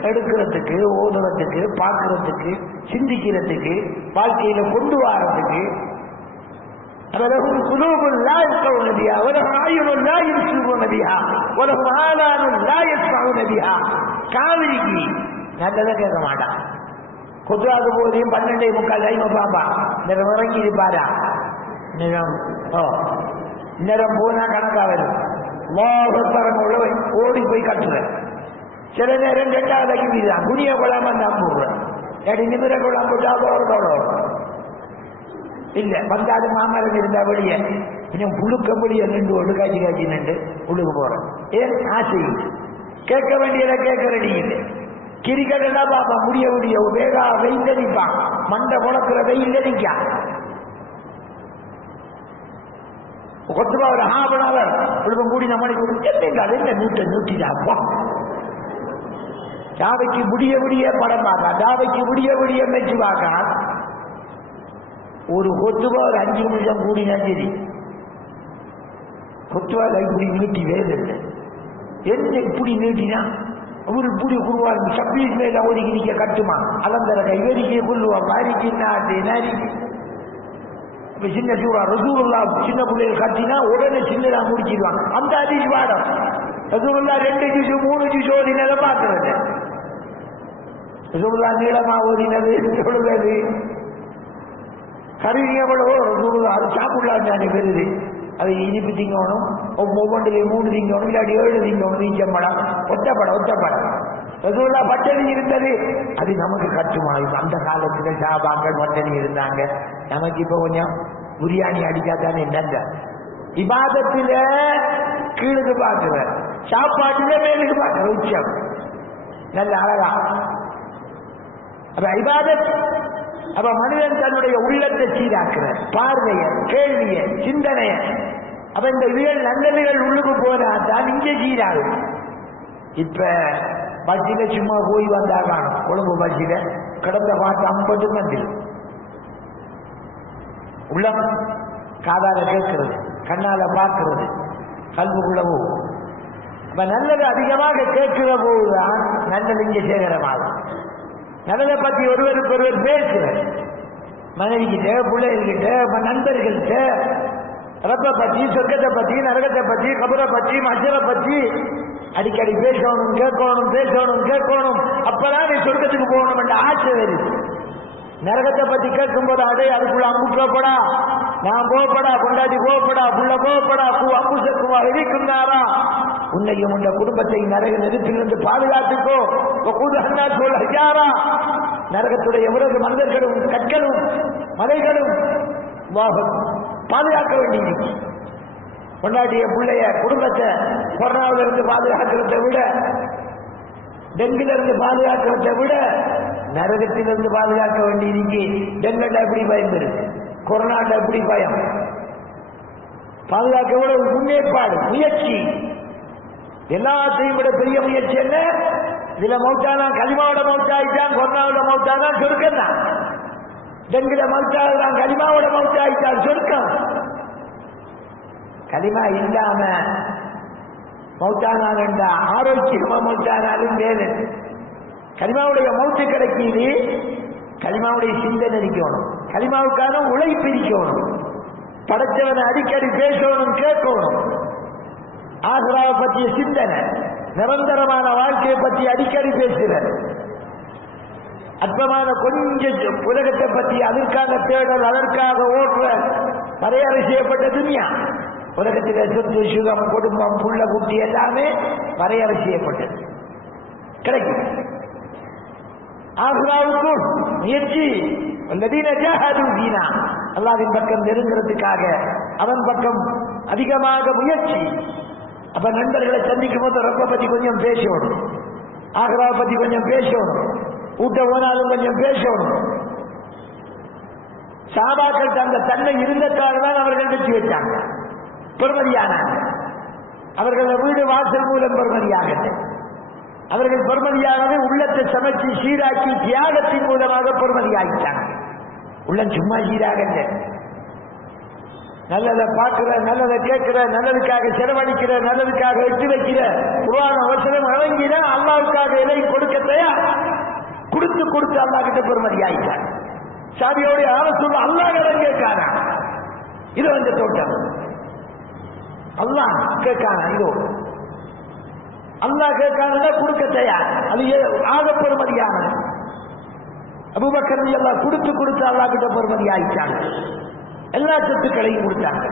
எடுக்கிறதுக்கு ஓதுறதுக்கு பார்க்கறதுக்கு சிந்திக்கிறதுக்கு வாழ்க்கையில கொண்டு வரதுக்கு. அவலகும் குலூபுல் லா யஸ்மஊன பிஹா வலஹும் அய்யுனுன் லா யுப்சிரூன பிஹா வலஹும் ஆலானுன் லா யஸ்மஊன பிஹா. காவிரிக்கு நல்லதை கேட்க மாட்டான். குத்ராக்கு போதையும் 12:45 டைம் பாப்பா நேரம் இறங்கி இருப்பாரா நேரம் நேரம் போனா கணக்கா வரும். உள்ள ஓடி போய் கட்டுறேன். சில நேரம் 2வது அக்கிதான் குனிய கொள்ளாம நம்புறேன். நிமிர கொள்ளாம போட்டா இல்ல வந்தாலும் மாமரம் இருந்தா வெளியே இன்னும் புழுக்க முடிய நின்று ஒன்று காட்சி காட்சி நின்று உள்ளுக்கு போறேன். ஏன் ஆசை கேட்க வேண்டியதை கேட்க ரெடி இல்லை. கிரிக்கெட்டா பாப்பா முடிய வேகா வெயில் நிற்பான். மண்டை முளக்குற வெயில் நிற்கா கொத்துவா ஒரு ஹாபனாவர் குடும்பம் கூடி நம்மளுக்கு நூற்றிதாப்பா ஜாவைக்கு முடிய படம் பார்க்கா ஜாவைக்கு முடிய மெச்சு பார்க்கா ஒரு கொத்துவா ஒரு 5 நிமிஷம் கூடினா சரி கொத்துவா இப்படி நீட்டி வேதில்லை. என்ன இப்படி நீட்டினா ஒரு இப்படி குருவாங்க சப்பீஸ் மேல ஒதுக்கி நிக்க கட்டுமா அலந்தர கைவரிக்கை கொள்ளுவா பாரிக்கு நாட்டு நரிக்கு சின்ன சூறா ரசூலுல்லா சின்ன பிள்ளைகள் கட்டினா உடனே சின்னதா முடிச்சிடுவாங்க. அந்த அதிர்ச்சி பாடம் ரசூலுல்லா 2 ஜூஸ் 3 ஜூஸ் ஓதினதை பார்க்கறது. ரசூலுல்லா நீளமா ஓதினது சொல்லுவது கருவி எவ்வளவோ ரசூலுல்லா அது சாப்பிடலாம் தானே பெருது. அது இனிப்பு திங்கணும் ஒவ்வொன்றிலையும் 3 திங்கணும் இல்லாட்டி 7 திங்கணும். நீச்சம்படம் ஒத்தப்படம் ரசூலுல்லா பட்டணி இருந்தது அது நமக்கு கட்டுமா. அந்த காலத்துல சாபாக்கள் பட்டணி இருந்தாங்க. நமக்கு இப்ப கொஞ்சம் பிரியாணி அடிக்காதானே என்னங்க இபாதத்துல கீழுக்கு பார்க்கிற சாப்பாட்டுல மேலுக்கு பார்க்கிற உச்சம் நல்ல அழகா. அப்ப இபாதத் அப்ப மனிதன் தன்னுடைய உள்ளத்தை சீராக்குற பார்வைய கேள்விய சிந்தனைய அப்ப இந்த இதுகள் நல்லதுகள் உள்ளுக்கு போனாதான் இங்கே சீராகும். இப்ப பஸ்ஸில சும்மா போய் வந்தா காணும். கொழும்பு பஸ்ஸில கடந்த பார்த்து 50 மந்தி உள்ளம் காதால கேட்கிறது கண்ணால பார்க்கிறது கல்வுக்குள்ள போகும். அப்ப நல்லது அதிகமாக கேட்கிற போதுதான் நல்லது இங்கே சேகரமாகும். நல்லதை பத்தி ஒருவருக்கு பேசுற மனைவிக்கிட்ட பிள்ளைகிட்ட நண்பர்கள்கிட்ட ரப்ப பத்தி சொர்க்கத்தை பத்தி நரகத்தை பத்தி கபரை பத்தி மஜரை பத்தி அடிக்கடி பேசணும் கேட்கணும். அப்பதான் நீ சொர்க்கத்துக்கு போகணும் என்ற ஆசை வருது. நரகத்தை பத்தி கேட்கும் போது அடே அதுக்குள்ள அம்புப்படா நான் போகப்படா கொண்டாடி போகப்படா புள்ள போகப்படா அம்பு சக்குமா எதிர்க்குன்னாரா உன்னையும் உன்னை குடும்பத்தை நரக நெருப்பிலிருந்து பாதுகாத்துக்கோ சொல்ல நரகத்துடைய உறவு மனிதர்களும் கற்களும் மலைகளும் பாதுகாக்க வேண்டியது. கொண்டாடிய பிள்ளைய குடும்பத்தை கொரோனாவில இருந்து பாதுகாக்கிறத விட டெங்குல இருந்து பாதுகாக்கிறத விட நரகத்திலிருந்து பாதுகாக்க வேண்டியிருக்கு. டெங்குல எப்படி பயம் இருக்கு, கொரோனால எப்படி பயம், பாதுகாக்க விட முன்னேற்பாடு முயற்சி எல்லாத்தையும் விட பெரிய முயற்சி என்ன? இதுல மௌத்தானா கலிமாவோட மௌத்தாயிட்டான், கொரோனாவோட மௌத்தானா சொர்க்கம் தான். டெங்குல மௌத்தாதான் கலிமாவோட மௌத்தாயிட்டான் சொர்க்கம். கலிமா இல்லாம மௌத்தானான் என்ற ஆரோக்கியமா மௌத்தானாலும் வேறு. கலிமாவுடைய மௌத்து கிடைக்கிது. கலிமாவுடைய சிந்தனை இருக்கணும், கலிமாவுக்கான உழைப்பு இருக்கணும், படைச்சவனை அடிக்கடி பேசணும் கேட்கணும், ஆசிராவை பற்றிய சிந்தனை, நிரந்தரமான வாழ்க்கையை பற்றி அடிக்கடி பேசுகிறார், அற்பமான கொஞ்சம் உலகத்தை பற்றி அதற்கான தேடல், அதற்காக ஓடுற வரையறை செய்யப்பட்ட துனியா. உலகத்தில் சொத்து சுகம் குடும்பம் புள்ள குட்டி எல்லாமே வரையறை செய்யப்பட்டது கிடைக்கும். ஆசிராவுக்கும் முயற்சி அல்லாஹ்வின் பக்கம் நெருங்கிறதுக்காக அவன் பக்கம் அதிகமாக முயற்சி. அப்ப நண்பர்களை சந்திக்கும் போது ரப்ப பத்தி கொஞ்சம் பேசணும், ஆக்ராவை பத்தி கொஞ்சம் பேசணும், ஊட்ட போனாலும் கொஞ்சம் பேசணும். சாபாக்கள் அந்த தன்மை இருந்ததாக தான் அவர்கள் வெற்றி வச்சாங்க, பெருமதியானாங்க. அவர்கள் வீடு வாசல் மூலம் பெருமதியாகது. அவர்கள் பெருமதியானது உள்ளத்தை சமைச்சு சீராக்கி தியாகத்தின் மூலமாக பெருமதியாகிட்டாங்க. உள்ளம் சும்மா சீராக நல்லதை பார்க்கிற, நல்லதை கேட்கிற, நல்லதுக்காக செலவழிக்கிற, நல்லதுக்காக எட்டு வைக்கிற, குர்ஆன் வசனம் வழங்கின அல்லாஹ்வுக்காக எதையும் கொடுக்க தயார். கொடுத்து அல்லாஹ் கிட்ட பெருமதி ஆயிட்டாங்க. சாதியோடைய அரசு அல்லாஹ் இடம் கேட்கானா, இது வந்து தோட்டம் அல்லாஹ் கேட்கானா, இதோ அல்லாஹ் கேட்கான கொடுக்க தயார். அது ஆக பெருமதியானது. அபூபக்கர் ரலியல்லாஹு கொடுத்து அல்லாஹ் கிட்ட பெருமதி ஆயிட்டாங்க. எல்லா சொத்துக்களையும் கொடுத்தாங்க.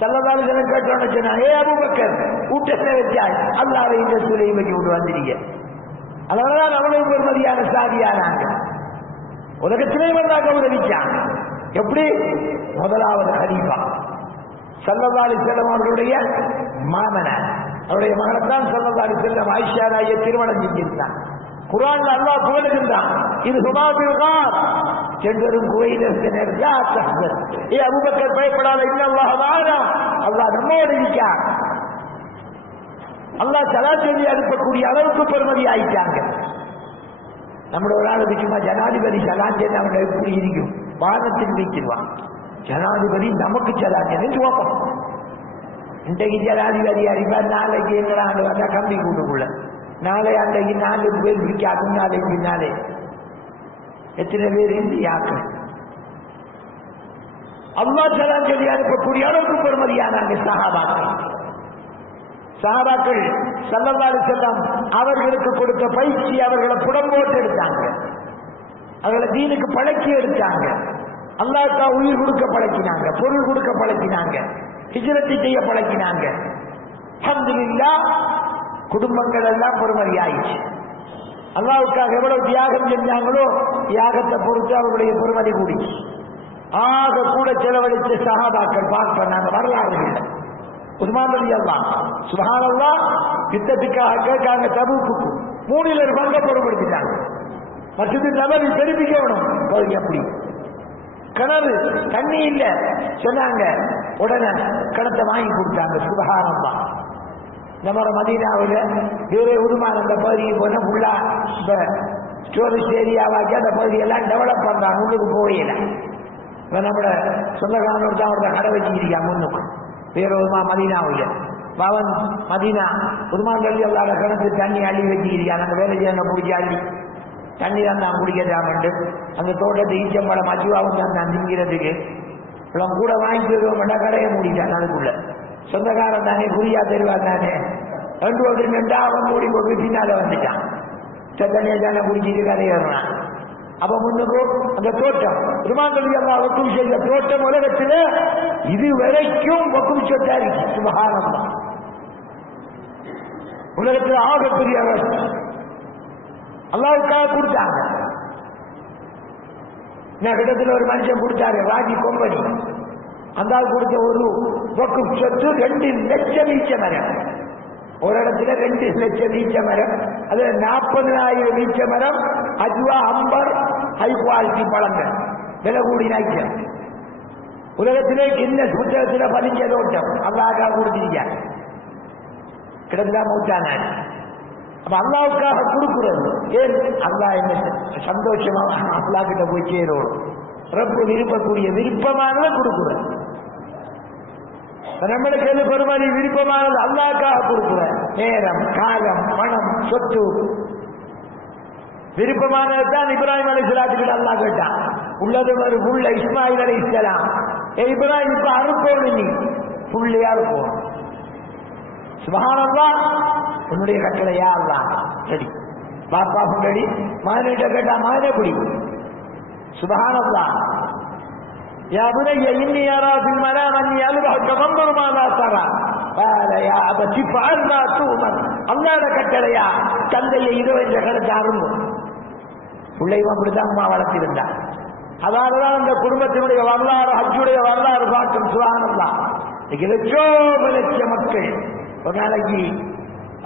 ஸல்லல்லாஹு அலைஹி வஸல்லம் கேட்டோன்னு சொன்னாங்க, ஏ அபூபக்கர் கூட்டத்தை வச்சாய் அல்லாஹ்வை இந்த சூழலை பற்றி கொண்டு வந்திருக்க. அதனாலதான் அவ்வளவு பெருமதியான சாதியானாங்க. உலகத்திலே வந்தா கௌரவிச்சாங்க. எப்படி? முதலாவது ஹலீஃபா ஸல்லல்லாஹு அலைஹி வஸல்லம் அவர்களுடைய மாமனார், அவருடைய மகனைத்தான் ஸல்லல்லாஹு அலைஹி வஸல்லம் ஆயிஷா ராயை திருமணம் செஞ்சிருந்தான். குர்ஆன்ல அல்லாஹ் புகழுகின்றான், இது ஹுமாபில் கார் சென்றரும் குவையிலிருந்து நேரா தஹ்சர், ஏ அபூபக்கர் பயப்படாத, இன்னல்லாஹ் மஅனா, அல்லாஹ் நம்மோடு இருக்கான். அல்லாஹ் ஸலாத் சொல்லி அனுப்பக்கூடிய அளவுக்கு பெருமதி ஆயிட்டாங்க. நம்மளோட ஒரு ஆளுக்கு சும்மா ஜனாதிபதி சலான் செய்து அவனை எப்படி இருக்கும், வானத்தில் வைச்சிருவான். ஜனாதிபதி நமக்கு சலான் செய்து பார்ப்போம். இன்றைக்கு ஜனாதிபதி அறிவார், நாளைக்கு எங்கடா ஆண்டு வந்தா கம்பி கூட்டுக்குள்ள, நாளை அன்றைக்கு 4 பேர் பிடிக்காது, நாளைக்கு பின்னாலே எத்தனை பேர் இந்தியாக்கு அல்லாஹ் சலான் சொல்லி அனுப்பக்கூடிய அளவுக்கு பெருமதியானாங்க சஹாபாக்கள். சஹாபாக்கள் ஸல்லல்லாஹு அலைஹி வஸல்லம் அவர்களுக்கு கொடுத்த பயிற்சி, அவர்களை புடம்போட்டு எடுத்தாங்க, அவர்களை தீனுக்கு பழக்கி எடுத்தாங்க. அல்லாஹ்வுக்கு உயிர் கொடுக்க பழக்கினாங்க, பொருள் கொடுக்க பழக்கினாங்க, ஹிஜ்ரத் செய்ய பழக்கினாங்க. அல்ஹம்துலில்லாஹ், குடும்பங்கள் எல்லாம் பெருமதியாயிடுச்சு. அல்லாஹ்வுக்காக எவ்வளவு தியாகம் செஞ்சாங்களோ தியாகத்தை பொறுத்து அவர்களுடைய பெருமதி கூடிச்சு. ஆக கூட செலவழித்த சஹாபாக்கள் பார்ப்பாங்க வரலாறுகள். உஸ்மான் ரலியல்லாஹு அன்ஹு சுப்ஹானல்லாஹ் யுத்தத்துக்காக கேட்காங்க, தபூக்கு 3 பங்க பொறுப்படுத்திட்டாங்க. மஸ்ஜிது நபவி தெரிவிக்கணும், அப்படி கிணறு தண்ணி இல்ல சொன்னாங்க, உடனே கிணத்தை வாங்கி கொடுத்தாங்க. சுப்ஹானல்லாஹ். நம்ம மதீனாவில் வேற உருமான அந்த பகுதிக்கு போனா ஃபுல்லா இப்ப டூரிஸ்ட் ஏரியாவாக்கி அந்த பகுதியெல்லாம் டெவலப் பண்றாங்க, உள்ளுக்கு போகல. இப்ப நம்மளோட சொந்தக்காரனோட தான் அவரோட கடை வச்சுக்கிறியா முன்னுக்கு வேற உருமா மதீனாவில் பவன் மதீனா உருமான் கல்வி எல்லாரோட கிணத்து தண்ணி அள்ளி வச்சுக்கிறியா, நம்ம வேலை செய்ய பிடிச்சி அள்ளி தண்ணி தான் நான் குடிக்கிறாமண்டு அந்த தோட்டத்தை ஈச்சம்பழம் அஜுவாவும் தான் நான் திங்கிறதுக்கு இவ்வளவு கூட வாங்கிட்டு வருவோம்னா கடையை மூடிட்டான். அதுக்குள்ள சொந்தக்காரன் தானே, புரியா தெரிவா தானே, 2 அவன் மூடி போட்டு பின்னால வந்துட்டான். தண்ணியை தானே குடிச்சிட்டு கரையேறான். அப்ப முன்னுக்கு அந்த தோட்டம் திருமாங்கல்வி எல்லாம் வக்கும் செய்த தோட்டம் உலகத்துல இதுவரைக்கும் வக்கும் சொத்தா இருக்கு. சுபஹானல்லாஹ். உலகத்துல ஆகப்பெரிய அல்லாஹ்வுக்காக கொடுத்தாங்க. கிட்டத்தில் ஒரு மனுஷன் கொடுத்தாரு, ராஜி கொம்பனி, அந்த ஆள் கொடுத்த ஒரு வக்கும் சொத்து 2 லட்சம் ஈச்ச மரம். ஒரு இடத்துல 2 லட்சம் ஈச்ச மரம், அது 40,000 ஈச்ச மரம், அஜ்வா அம்பர் ஹை குவாலிட்டி பழங்கள், விலை கூடினாய்க்க. உலகத்திலே கின்னஸ் புத்தகத்தில் பதிஞ்ச தோட்டம் அல்லாஹ்வுக்காக கொடுத்திருக்காங்க. கிட்டத்தட்ட மூத்தான அப்ப அல்லாஹ்வுக்காக கொடுக்கிறது. ஏன்? அல்லாஹ் என்ன சந்தோஷமா அல்லாஹ் கிட்ட போய் சேரும். ரப்பு விரும்பக்கூடிய விருப்பமானதை கொடுக்குறது. நம்மளுக்கு எது பெருமதி விருப்பமானது அல்லாஹ்வுக்காக கொடுக்குற நேரம், காலம், பணம், சொத்து விருப்பமானதான். இப்ராஹிம் அலைஹிஸ்ஸலாத்துக்கு அல்லாஹ் கேட்டான், உள்ளது ஒரு புள்ள இஸ்மாயில் அலைஹிஸ்ஸலாம், இப்ராஹிம் இப்ப அறுப்போம், நீ புள்ளையா இருப்போம். சுப்ஹானல்லாஹ். உன்னுடைய கட்டளையா அல்லாஹ் ரெடி, பாப்பா ரெடி. மகனிட்ட கேட்டா மகனே குடி. சுப்ஹானல்லாஹ். யா புனைய இன்னி அரா ஃபில் மனாம் அன்னி அல்பஹக ஃபன்ظுர் மாதா தரா قال يا أبت افعل ما تؤمر. அல்லாஹ்வுடைய கட்டளையா தந்தையை இதோ என்ற கருத்து அரும்பு. பிள்ளையும் அப்படித்தான் அம்மா வளர்த்திருந்தார். அதனாலதான் அந்த குடும்பத்தினுடைய வரலாறு, ஹஜ்ஜுடைய வரலாறு பார்க்கும். சுப்ஹானல்லாஹ். லட்ச மக்கள் ஒரு நாளைக்கு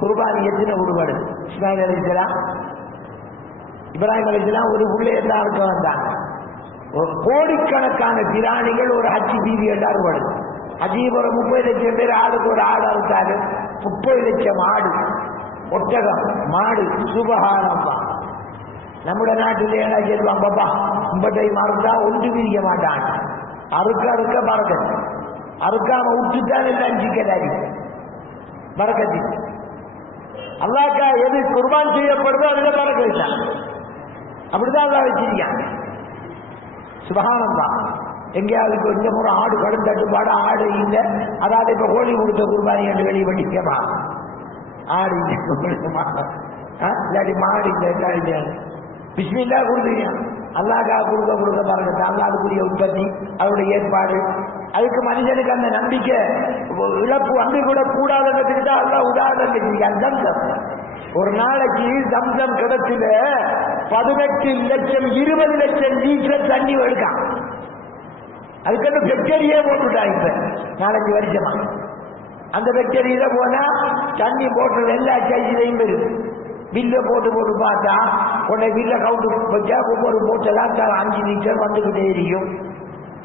குர்பானி எத்தனை உருவாடுது. இஸ்மாயில் அலைஹிஸ்ஸலாம், இப்ராஹிம் அலைஹிஸ்ஸலாம் ஒரு பிள்ளை எல்லாருக்க வந்தாங்க. ஒரு கோடிக்கணக்கான பிராணிகள் ஒரு ஹஜ்ஜி பீதி எல்லாரும் வருது. ஹஜ்ஜிபுர 30 லட்சம் பேர் ஆளுக்கு ஒரு ஆடு அறுத்தாரு. 30 லட்சம் ஆடு, ஒட்டகம், மாடு. சுப்ஹானல்லாஹ். நம்முடைய நாட்டில் என்ன சொல்லுவாங்க, பாப்பா உம்பட்டை மறந்தா ஒன்று பிரிக்க மாட்டான், அறுக்க அறுக்க பறக்கத்து, அறுக்காம விட்டுத்தான் எல்லாம் சிக்கலாரி பறக்கத்து. அல்லாஹ்க்கா எது குர்பான் செய்யப்படுதோ அதுல பறக்க அப்படிதான் அல்லாஹ் வச்சிருக்காங்க. சுப்ஹானல்லாஹ். எங்கேயாவது கொஞ்ச முறை ஆடு கடும் தட்டுப்பாடு, ஆடு இல்லை, அதாவது இப்ப கோழி கொடுத்த குர்பானி என்று வெளியே பண்ணிக்கமா, ஆடு இல்லாட்டி மாடு இல்லை, பிஸ்மில்லா கொடுத்துருக்கேன். அல்லாஹ்க்காக கொடுக்க பறக்கத்தான். அல்லாஹ் அதுக்குரிய உற்பத்தி, அவருடைய ஏற்பாடு அதுக்கு மனிதனுக்கு அந்த நம்பிக்கை இழப்பு வந்து கூட கூடாதுன்றதுக்கு தான் அல்ல உதாரணம் ஜம்சம். ஒரு நாளைக்கு ஜம்சம் கிடத்துல 18 லட்சம் 20 லட்சம் லிட்டர் தண்ணி எடுக்கான். அதுக்கு ஃபேக்டரியே போட்டுட்டா இப்ப 4-5 வருஷமா. அந்த ஃபேக்டரியில போனா தண்ணி போட்டு எல்லா சைஸ்லையும் வருது. பில்ல போட்டு போட்டு பார்த்தா உடனே பில்ல கவுண்டு வச்சா ஒவ்வொரு போட்டெல்லாம் 5 லிட்டர் வந்துகிட்டே இருக்கும்.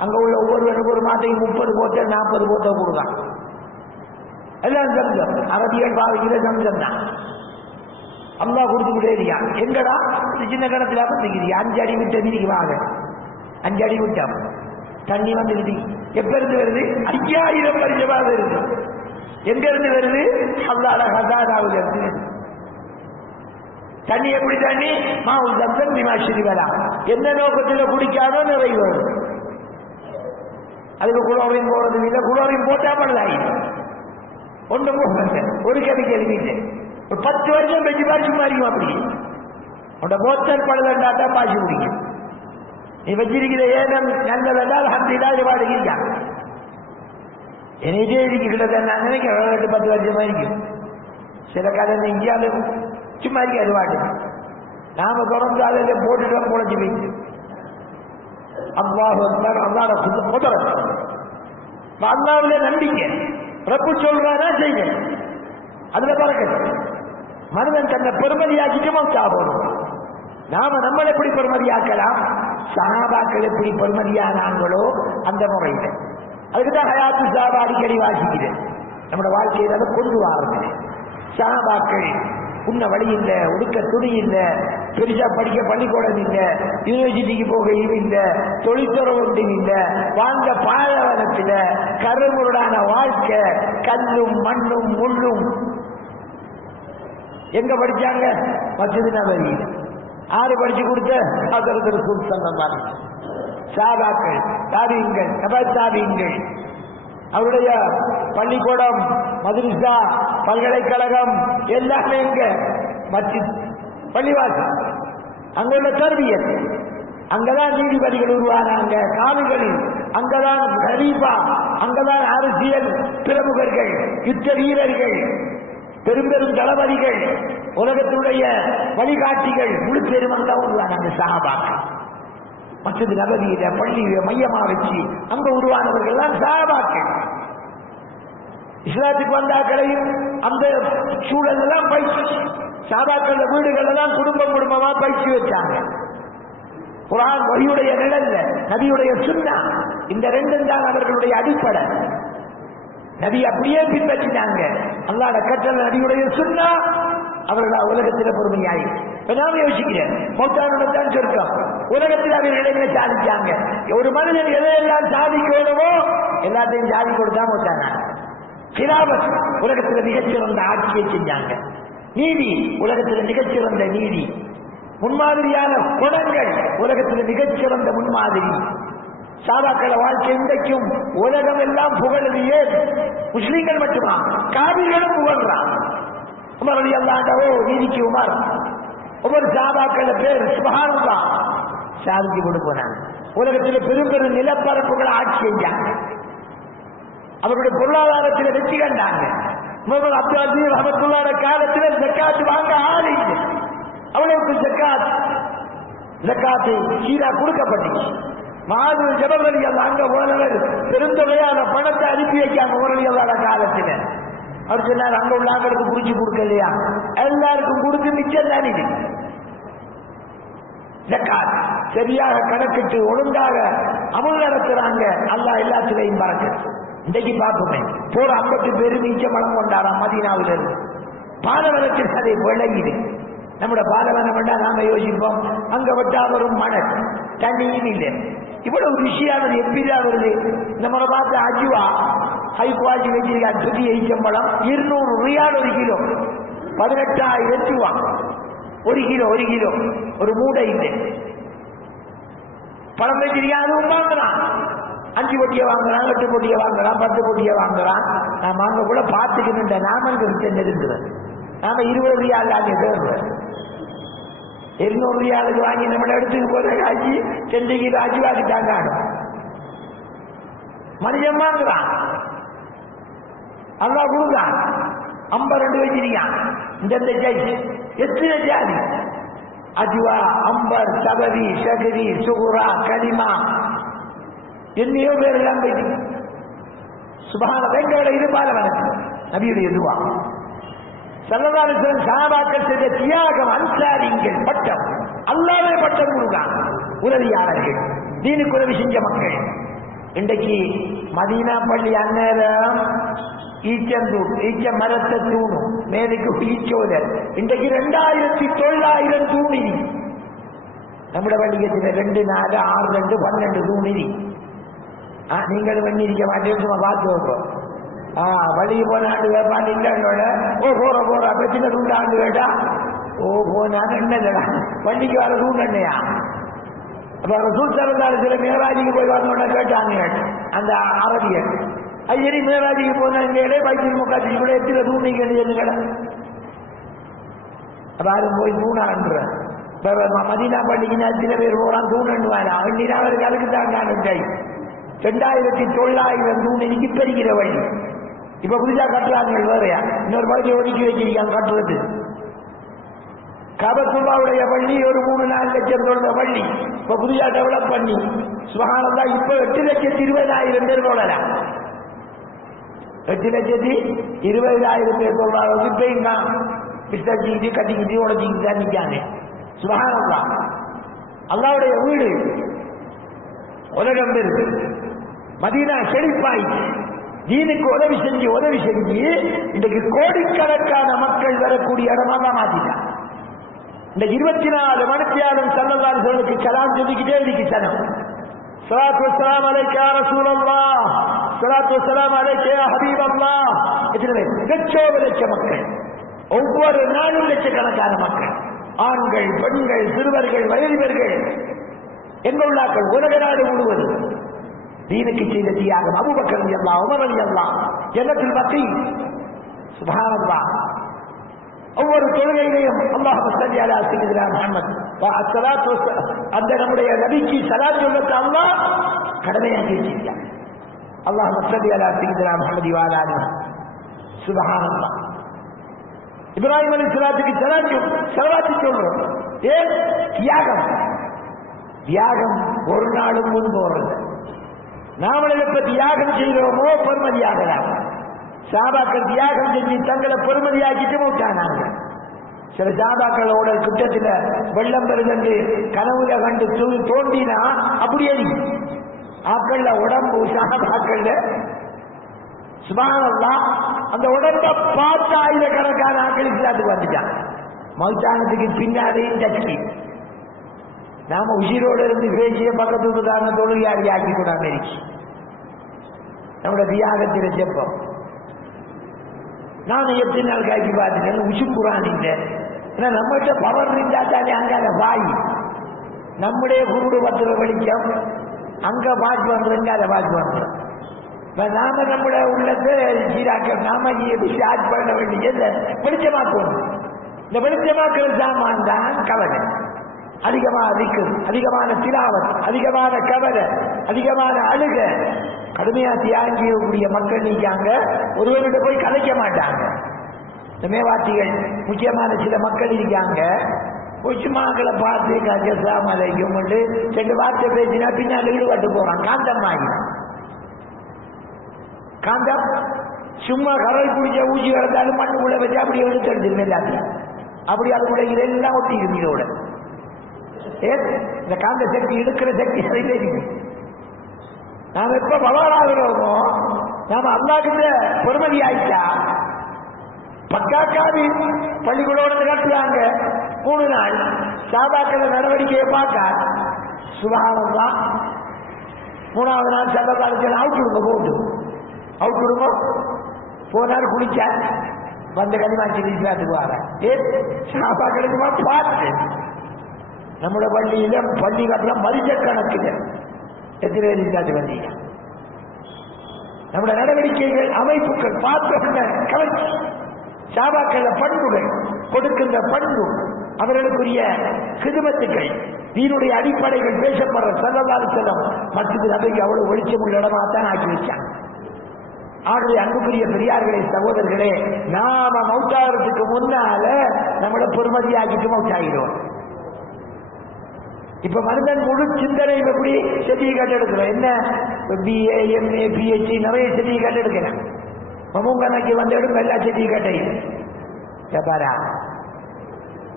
அங்க உள்ள ஒவ்வொருவருக்கு ஒரு மாட்டையும் 30 போட்ட 40 போட்ட கொடுக்கான். எல்லாம் சம்சம். அரபியல் பாவிக்கிற சம்சம் தான். அல்லா கொடுத்துக்கிட்டே இருக்கான். எங்கடா சின்ன கணத்துல பண்ணிக்கிறீங்க 5 அடி விட்ட நீதிக்கு வாங்க. 5 அடி விட்டம் தண்ணி வந்துக்கிட்டு எப்ப இருந்து வருது? 5000 வருஷமா வருது. எங்க இருந்து வருது? அல்லாஹ் ஹஸானாவுல இருந்து. தண்ணி எப்படி தண்ணி? மாவு சம்சம் பிமாஷிரி வரா. எந்த நோக்கத்தில் குடிக்காதோ நிறைவு வரும். அதுக்கு குளோரின் போறது இல்லை. குளோரின் போட்டா பண்ணலாம். ஒன்றும் போக ஒரு கெமிக்கல் ஒரு 10 வருஷம் பெஞ்சு பாய்ச்சி மாறிக்கும். அப்படி உன்னோட போத்தல் பழுதாட்டா பாய்ச்சி குடிக்கும். நீ வச்சிருக்கிற ஏனம் நல்லதால் அஹம்துலில்லாஹ் வாடுகிறீங்க. எனக்கே இருக்கிறத நான் நினைக்கிறேன் 10 வருஷமா இருக்கும். சில காலம் இங்கேயாவது சும்மா இருக்கு. அது வாட்டு நாம தொடர்ந்து அதில் போட்டுட்டு பொழைச்சி வைத்து அல்லாஹ் அல்லாஹ் குதிரத் அல்லாஹ்வுல நம்பிக்கை. ரப்பு சொல்றானா செய்ய. அதுல பறக்கத்து. மனிதன் தன்னை பெருமதியாக்கிட்டு மௌத்தா போடும். நாம நம்மளை எப்படி பெருமதியாக்கலாம்? சஹாபாக்கள் எப்படி பெருமதியானாங்களோ அந்த முறையில். அதுக்குதான் ஹயாத்து சஹாபா அடிக்கடி வாசிக்கிறேன். நம்மளோட வாழ்க்கையை அதை கொண்டு வாருங்க. சஹாபாக்கள் உன்ன வழி இல்லை, உடுக்க துணி இல்லை, பெருசா படிக்க பள்ளிக்கூடம் இல்லை, யூனிவர்சிட்டிக்கு போக இல்லை, தொழிற்துறவு ஒன்றும் இல்லை, வாழ்ந்த பாலைவனத்தில் கருமுருடான வாழ்க்கை, கல்லும் மண்ணும் முள்ளும். எங்க படிச்சாங்க? மஸ்ஜித் நபவியில். ஆறு படிச்சு கொடுத்த ஹஜ்ரத் ரசூல் ஸல்லல்லாஹு அலைஹி வஸல்லம். சஹாபாக்கள், தாபீன்கள், தபஅத் தாபீன்கள், அவருடைய பள்ளிக்கூடம், மதரசா, பல்கலைக்கழகம் எல்லாமே இங்க மஸ்ஜித், பள்ளிவாசல். அங்குள்ள தர்பியத், அங்கதான் நீதிபதிகள் உருவானாங்க காவிகளில். அங்கதான் ஹலீஃபா, அங்கதான் அரசியல் பிரமுகர்கள், யுத்த வீரர்கள், பெரும் பெரும் தளபதிகள், உலகத்துடைய வழிகாட்டிகள் முழு பெரும் அங்க உருவானாங்க சஹாபாக்கள். மஸ்ஜித் நபவியில பள்ளியை மையமா வச்சு அங்க உருவானவர்கள் தான் சஹாபாக்கள். இஸ்லாத்துக்கு வந்தாக்களையும் அந்த சூழல் எல்லாம் பயிற்சி. சஹாபாக்கள் வீடுகள் எல்லாம் குடும்பம் குடும்பமா பயிற்சி வச்சாங்க. குர்ஆன் வஹியுடைய நிழல்ல நபியுடைய சுன்னா, இந்த ரெண்டும் தான் அவர்களுடைய அடிப்படை. நபி அப்படியே பின்பற்றினாங்க. அல்லாஹ்வுடைய கட்டளை நபியுடைய சுன்னா. அவர்கள் உலகத்தில் பொறுமையாய் நாம யோசிக்கிறேன். மௌத்தானுடன் சொர்க்கம். உலகத்தில் அவர்கள் என்ன சாதிச்சாங்க? ஒரு மனிதன் எதையெல்லாம் சாதிக்கணுமோ எல்லாத்தையும் சாதி கொடுத்தா மௌத்தான. கிராபத் உலகத்தில் மிகச்சிறந்த ஆட்சியை செஞ்சாங்க. நீதி உலகத்தில் மிகச்சிறந்த நீதி. முன்மாதிரியான குணங்கள் உலகத்தில் மிகச்சிறந்த முன்மாதிரி. சாபாக்கள வாழ்க்கை இன்றைக்கும் உலகம் எல்லாம் புகழது. ஏன்? முஸ்லீம்கள் மட்டுமா? காவிர்களும் புகழ்றான். உமர் ரலியல்லாஹு நீதிக்கு உமர். ஒவ்வொரு சாபாக்கள பேர் சுப்ஹானல்லாஹ் சாதிச்சு கொண்டு போனாங்க. உலகத்தில் பெரும் பெரும் நிலப்பரப்புகளை ஆட்சி செஞ்சாங்க. அவருடைய பொருளாதாரத்தில் வெற்றி கண்டாங்க. முகமது அப்துல் அஜீஸ் ரஹ்மத்துல்லாஹி காலத்தில் ஜக்காத் வாங்க ஆள் இல்லை. அவ்வளவுக்கு ஜக்காத்து சீரா கொடுக்கப்பட்டுச்சு. மாது ஜபல் ரலியல்லாஹு அங்க போனவர் பெருந்தொகையான பணத்தை அனுப்பி வைக்காம உமர் ரலியல்லாஹு காலத்தில் அவர் சொன்னார், அங்க உள்ள ஆக்களுக்கு புரிச்சு கொடுக்கலையா? எல்லாருக்கும் கொடுத்து மிச்சம் தான் இது. ஜக்காத் சரியாக கணக்கிட்டு ஒழுங்காக அமல் நடத்துறாங்க. அல்லாஹ் எல்லாத்திலையும் பறக்கத்து. இன்றைக்கு பார்ப்போமே, போற 50 பேரு மிச்ச பணம் கொண்டாடாம் மதீனாவில இருந்து. பாலவனத்தில் அதை விளங்கிது. நம்முடைய பாலவனம் வேண்டாம் நாம யோசிப்போம். அங்க விட்டா வரும் மணல், தண்ணியும் இல்லை. இவ்வளவு விஷயம் எப்படிதான் வருது? நம்ம பார்த்த அஜுவா ஹை குவாலிட்டி வச்சிருக்காங்க. புதிய ஈச்சம்பழம் 200 ரியால் ஒரு கிலோ, 18,000 ரூபா ஒரு கிலோ. ஒரு மூடை இல்லை. பழம் வச்சிருக்கா, அதுவும் வாங்குறான். 5 பொட்டியை வாங்குறான், 8 பொட்டியை வாங்குறான், 10 பொட்டியை வாங்குறான். நான் வாங்க கூட பார்த்துக்கிட்டு நாமளுக்கு விட்டு நெருங்குறது. நாம 20 ரியால் ஆகிய தேர்வு 200 ரியாலுக்கு வாங்கி நம்ம எடுத்துக்கு போற காட்சி 2 கிலோ அஜி வாங்கிட்டாங்க. மனிதன் வாங்குறான், அல்லாஹ் கொடுத்தான், 52 வச்சிருக்கான். இந்த ஜெய் எத்தனை ஜாதி? அஜ்வா, அம்பர், சபரி, ஷகரி, சுகுரா, கலிமா, என்னையோ பேர் எல்லாம் போயிட்டு சுபஹான எங்களோட இருபால வணக்கம் நபியுடைய துவா. ஸல்லல்லாஹு அலைஹி வஸல்லம் சஹாபாக்கள் செய்த தியாகம், அன்சாரிங்கள் பட்டம், அல்லாஹ்வே பட்டம் கொடுத்தான். உதவியாளர்கள், தீனுக்கு உதவி செஞ்ச மக்கள். இன்றைக்கு மதீனா பள்ளி அந்நேரம் ஈச்சந்தூர், ஈச்ச மரத்தை தூணும் மேலுக்கு ஈச்சோதர். இன்றைக்கு 2900 தூணிதி. நம்முடைய பள்ளியத்தில் 2, 4, 6, 2, 12 தூணிதி. நீங்கள் பண்ணிருக்க மாட்டேன்னு சும்மா பார்த்து வைப்போம். வழிக்கு போன ஆண்டு கேட்பான் இல்லைன்னோட, ஓ போற பிரச்சனை தூண்டு ஆண்டு கேட்டா, ஓ போனான்னு என்னடா வண்டிக்கு வர தூண்டு என்னையா? அப்ப ரசூல் ஸல்லல்லாஹு அலைஹி வஸல்லம் மேராஜுக்கு போய் வரணும்னா கேட்டாங்க அந்த அரபியர். அது சரி, மேராஜுக்கு போனா இந்த இடையே பைக்கில் முக்காத்தி கூட எத்திர தூண்டிங்க கடை. அப்ப அது போய் தூணான்ற மதீனா பள்ளிக்கு சில பேர் போறான் தூணுவானா அவருக்கு அதுக்கு தான் நான் 2900 தூண் இன்னைக்கு பெருகிற வழி. இப்ப புதுசா கட்டுறாங்க வேறையா, இன்னொரு பள்ளியை ஒதுக்கி வச்சிருக்காங்க கட்டுறது. கபத்துல்லாவுடைய பள்ளி ஒரு 3-4 லட்சம் தொழுத பள்ளி இப்ப புதுசா டெவலப் பண்ணி சுபஹானல்லாஹ் இப்ப 8,20,000 பேர் தொழலாம். 8,20,000 பேர் தொழுறாங்க. இப்பயும் தான் பிஸ்தடிச்சுக்கிட்டு கட்டிக்கிட்டு உடச்சிக்கிட்டு தான் நிற்காங்க. சுபஹானல்லாஹ், அல்லாஹ்வுடைய வீடு உலகம் இருக்கு. மதீனா செழிப்பாயிச்சு, தீனுக்கு உதவி செஞ்சு இன்றைக்கு கோடிக்கணக்கான மக்கள் வரக்கூடிய இடமா தான் மாத்திட்டான். இந்த 24 மணித்தியாலும் ஸல்லல்லாஹு அலைஹி வஸல்லம் சலாம் சொல்லிக்கிட்டே இருக்கு. சனம் ஸலாத்து வஸ்ஸலாம் அலைக யா ரசூலல்லாஹ், ஸலாத்து வஸ்ஸலாம் அலைக யா ஹபீபல்லாஹ். எத்தனை லட்ச மக்கள், ஒவ்வொரு நாளும் லட்சக்கணக்கான மக்கள், ஆண்கள், பெண்கள், சிறுவர்கள், வயதிவர்கள், எங்குள்ளாக்கள், உலக நாடு முழுவதும் தீனுக்கு செய்த தியாகம். அபூபக்கர் ரலியல்லாஹு, உமர் ரலியல்லாஹு, ஜன்னத்துல் பக்கீ. சுப்ஹானல்லாஹ், ஒவ்வொரு தொழுகையிலையும் அல்லாஹும்ம ஸல்லி அலா சய்யிதினா முஹம்மத் வஅஸ்ஸலாத்து அந்த நம்முடைய நபிக்கு ஸலாத் சொல்லத் அல்லாஹ் கடமையாக்கி வச்சிருக்கான். அல்லாஹும்ம ஸல்லி அலா சய்யிதினா முஹம்மதி வ அலா ஆலிஹி. சுப்ஹானல்லாஹ், இப்ராஹிம் அலைஹிஸ்ஸலாத்துக்கு ஸலவாத் சொல்றோம். ஏன்? தியாகம் ஒரு நாளும் முன்பு வருது. நாமளை எப்ப தியாகம் செய்கிறோமோ பெருமதியாகலாம். சாபாக்கள் தியாகம் செஞ்சு தங்களை பெருமதியாக்கிட்டு விட்டானாங்க. சில சாபாக்களோட குற்றத்தில் வெள்ளம் பெருகண்டு கனவுல கண்டு தோண்டினா அப்படியே ஆக்கள்ல உடம்பு சாபாக்கள்ல சுப்ஹானல்லாஹ் அந்த உடம்ப பார்த்து ஆயிரக்கணக்கான ஆக்கள் இஸ்லாத்துக்கு வந்துட்டான். மௌத்தானத்துக்கு பின்னாலேயும் டச்சி நாம உயிரோடு இருந்து பேசிய பக்கத்து தான தொழுகையாளி ஆக்கி கூடாம இருக்கு. நம்மளோட தியாகத்தில செப்போம். நான் எத்தனை நாள் காய்ச்சி பார்த்துட்டேன் உசுக்குறான் இல்லை. ஏன்னா நம்மகிட்ட பவர் இருந்தா தானே அங்கால வாய் நம்முடைய குருடு பத்திர வெளிச்சம் அங்க பாட்டு வந்துருங்க, அதை பாட்டு வந்துடும். நாம நம்மளோட உள்ளத்தை சீராக்க நாம ஸ்டார்ட் பண்ண வேண்டியது வெளிச்சமாக்கணும். இந்த வெளிச்சமாக்குற சாமான் தான் கவலை. அதிகமான திக்ர், அதிகமான திலாவத், அதிகமான கவலை, அதிகமான அழுக, கடுமையா தியாகம் செய்யக்கூடிய மக்கள் நீக்காங்க. ஒருவர்கிட்ட போய் கலைக்க மாட்டாங்க. இந்த மேவாட்டிகள் முக்கியமான சில மக்கள் இருக்காங்க. கொச்சுமாக்களை பார்த்து கஜசாமலைக்கும் ரெண்டு வார்த்தை பேசினா பின்னாடி ஈடுபட்டு போறான். காந்தம் ஆகிடும். காந்தம் சும்மா கடல் குடிச்ச ஊசி கிடந்தாலும் மண்ணுக்குள்ள வச்சு அப்படி எடுத்து எடுத்துருமே எல்லாத்தையும். அப்படி அதுக்குள்ள இதெல்லாம் ஒட்டி இருக்கு. இதோட இந்த காந்த சக்தி எடுக்கிற சக்தி அதில் இருக்கு. நாம எப்ப பலராகிறோமோ நாம அல்லாஹ்கிட்ட பொறுமதி ஆயிட்டா. பக்காக்காவி பள்ளிக்கூட கட்டுறாங்க 3 நாள். சாபாக்கள் நடவடிக்கையை பார்க்க சுபஹானல்லாஹ் 3வது நாள் சல்லல்லாஹு அவுட் விடுங்க போட்டு அவுட் விடுங்க போனார். குளிச்சா வந்த கனிமாச்சி இஸ்லாத்துக்கு வர சாபாக்களுக்கு பார்த்து நம்மளோட பள்ளியில பள்ளி காட்டலாம் மதிச்ச கணக்குல எத்தனை பேர் இஸ்லாத்துக்கு வந்தீங்க. நம்முடைய நடவடிக்கைகள் அமைப்புகள் பார்த்த கவர்ச்சி சாபாக்கள பண்புகள் கொடுக்கின்ற பண்பு அவர்களுக்குரிய கிதுமத்துக்கள் தீனுடைய அடிப்படைகள் பேசப்படுற ஸல்லல்லாஹு அலைஹி வஸல்லம் மஸ்ஜித் நபவி அவ்வளவு வெளிச்சமுள்ள இடமா தான் ஆக்கி வச்சாங்க. ஆகவே அன்புக்குரிய பெரியார்களே சகோதரர்களே, நாம மௌத்தாகிறதுக்கு முன்னால நம்மளை பொறுமதியாக்கிட்டு மௌத்தாகிடுவோம். இப்ப மனிதன் முழு சிந்தனை எப்படி சர்டிபிகேட் எடுக்கிறோம், என்ன BA MA PhD நிறைய சர்டிபிகேட் எடுக்கிறேன். முங்கமைக்கு வந்து எடுக்கும் எல்லா சர்டிபிகேட்டையும் பாரா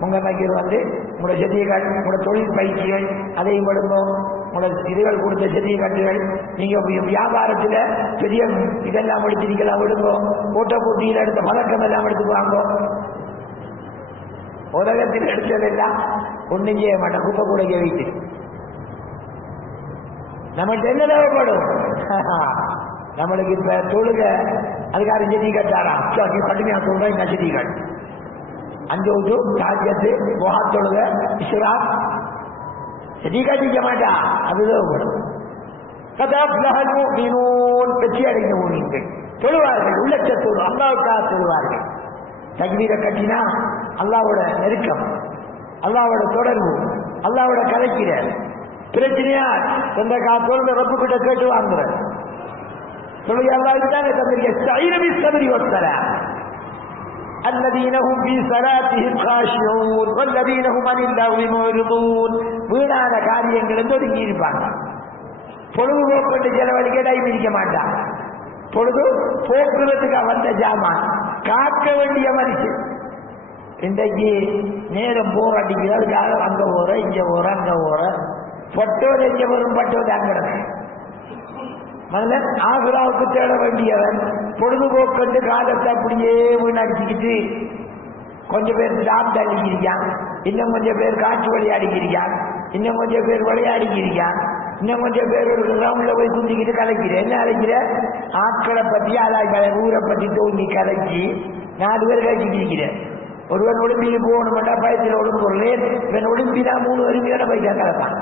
உங்க நக்கீர் வந்து உங்களோட சர்டிபிகேட், உங்களோட தொழில் பயிற்சிகள் அதையும் எடுப்போம், உங்களோட இதுகள் கொடுத்த சர்டிபிகேட்டுகள், நீங்க வியாபாரத்தில் பெரிய இதெல்லாம் எடுத்துக்கலாம் விடுவோம், ஓட்ட போட்டியில் எடுத்த பதக்கம் எல்லாம் எடுத்துக்குவாங்க. உலகத்தில் எடுத்ததெல்லாம் ஒன்றும் செய்ய மாட்டேன், குப்பை கூட வைத்து நம்மள்கிட்ட என்ன தேவைப்படும்? நம்மளுக்கு இப்ப தொழுக அதுக்காக சர்டிபிகேட் தாராம் கடுமையா சொல்றேன். இந்த சர்டிபிகேட் 5 தாஜத்து தொழுக இஸ்ரா சர்டிபிகேட் செய்ய மாட்டா, அது தேவைப்படும். வெற்றி அடைந்த ஊழியர்கள் தொழுவார்கள், உள்ளச்சத்தோடு அல்லாவுக்காக தொழுவார்கள். தக்பீரை கட்டினா அல்லாவோட நெருக்கம், அல்லாவோட தொடர்பு, அல்லாவோட கலைக்கிற பிரச்சனையா சொந்த காத்தோடு ரப்பு கிட்ட கேட்டு வாங்குற தொழுகை அல்லாஹ்வுக்காக தந்திருக்க. الذين هم في صلاتهم خاشعون والذين هم عن اللغو معرضون. வீணான காரியங்கள் ஒதுங்கி இருப்பாங்க. பொழுதுபோக்கு செலவழிக்க டைம் இருக்க மாட்டான். பொழுது போக்குவரத்துக்காக வந்த ஜாமான் காக்க வேண்டிய மனுஷன் இன்றைக்கு நேரம் போர் அடிக்கிறதுக்காக அங்க போற இங்க போற அங்க போற பட்டோடு எங்க வரும் பட்டோடு அங்கிடது. முதல்ல ஆசுராவுக்கு தேட வேண்டியவன் பொழுதுபோக்கு காலத்தை அப்படியே வீணடிச்சுக்கிட்டு கொஞ்சம் பேர் டாப் அடிக்கிறியான், இன்னும் கொஞ்சம் பேர் காற்று விளையாடிக்கிறியான், இன்னும் கொஞ்சம் பேர் விளையாடிக்கிறியான், இன்னும் கொஞ்சம் பேர் ஒரு கிரவுண்ட்ல போய் குந்திக்கிட்டு கலைக்கிறேன். என்ன அழைக்கிற? ஆட்களை பற்றி அதாய்களை ஊரை பற்றி தோங்கி கலைச்சி 4 பேர் கழிச்சுக்கிறேன். ஒருவன் ஒலிம்பிக்கு போகணும்னா பயத்தில் ஒழுங்குறேன், இவன் ஒலிம்பினா 3 வருங்கிற பைசா கலப்பான்.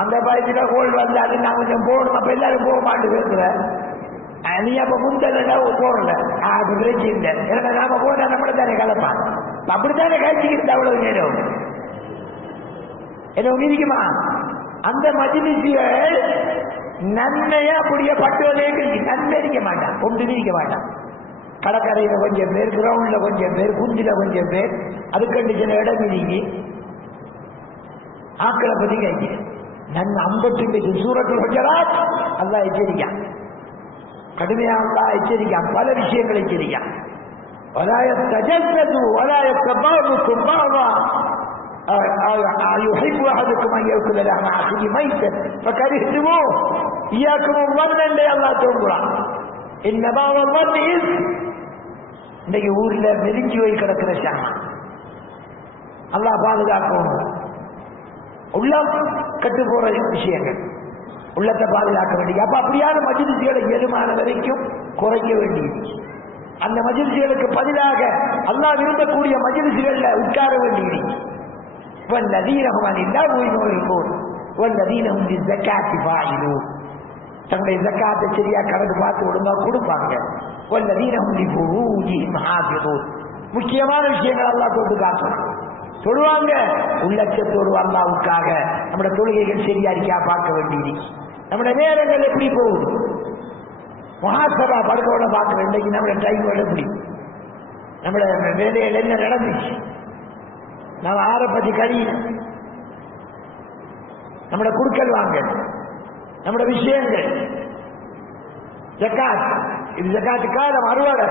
அந்த பயத்துல கோல் வந்தாரு நான் கொஞ்சம் போகணும், அப்ப எல்லாரும் போக மாட்டு பேசுற நீ அப்ப முந்தல போடல அது பிரச்சனை இல்லை. ஏன்னா நாம போனா நம்மள தானே கலப்பான், அப்படித்தானே கழிச்சுக்கிட்டு அவ்வளவு நேரம் என்ன உணிக்குமா? அந்த மஜ்லிஸ்கள் நன்மையா அப்படியே பட்டுவதே நன்மை இருக்க மாட்டான், ஒன்று இருக்க மாட்டான். கடற்கரையில கொஞ்சம் பேர், கிரவுண்ட்ல கொஞ்சம் பேர், குந்தில கொஞ்சம் பேர், அதுக்கண்டு சில இடம் நீங்கி ஆக்களை பத்தி கேட்கிறேன். நன்மை 52 சூரத்தில் ஹுஜராத் அல்லாஹ் எச்சரிக்கான், கடுமையா அல்லாஹ் எச்சரிக்கான், பல விஷயங்களை எச்சரிக்கான். ولا يتجسسوا ولا يتباغضوا بعضا يحب احدكم ان ياكل لحم اخيه ميتا فكرهتموه اياكم الظن ان الله تنظر ان بعض الظن اثم. இன்னைக்கு ஊர்ல நெருங்கி போய் கிடக்கிற சாமா அல்லாஹ் பாதுகாக்கணும். உள்ளம் கட்டு போற விஷயங்கள் உள்ளத்தை பாதுகாக்க வேண்டிய. அப்ப அப்படியான மஜ்லிஸ்களை ஏதுமான வரைக்கும் குறைக்க வேண்டியது. அந்த மஜ்லிஸ்களுக்கு பதிலாக அல்லாஹ் விரும்பக்கூடிய மஜ்லிஸ்கள்ல உட்கார வேண்டியது. தங்களுடைய ஜக்காத்தை சரியா கணக்கு பார்த்து ஒழுங்கா கொடுப்பாங்க. முக்கியமான விஷயங்கள் அல்லாஹ் தொட்டு காட்டணும், சொல்லுவாங்க. உள்ளச்சத்தோடு அல்லாஹ்வுக்காக நம்முடைய தொழுகைகள் சரியா இருக்கா பார்க்க வேண்டியது. நம்முடைய நேரங்கள் எப்படி போகுது, மகாசபா படுக்கோட பார்க்க இன்றைக்கு நம்மளோட டைமோட எப்படி, நம்மளோட வேலையில் என்ன நடந்துச்சு, நம்ம ஆரை பற்றி கழியணும், நம்மளோட குடுக்கல் வாங்க, நம்மளோட விஷயங்கள், ஜக்காத், இது ஜக்காத்து காலம் அறுவடை.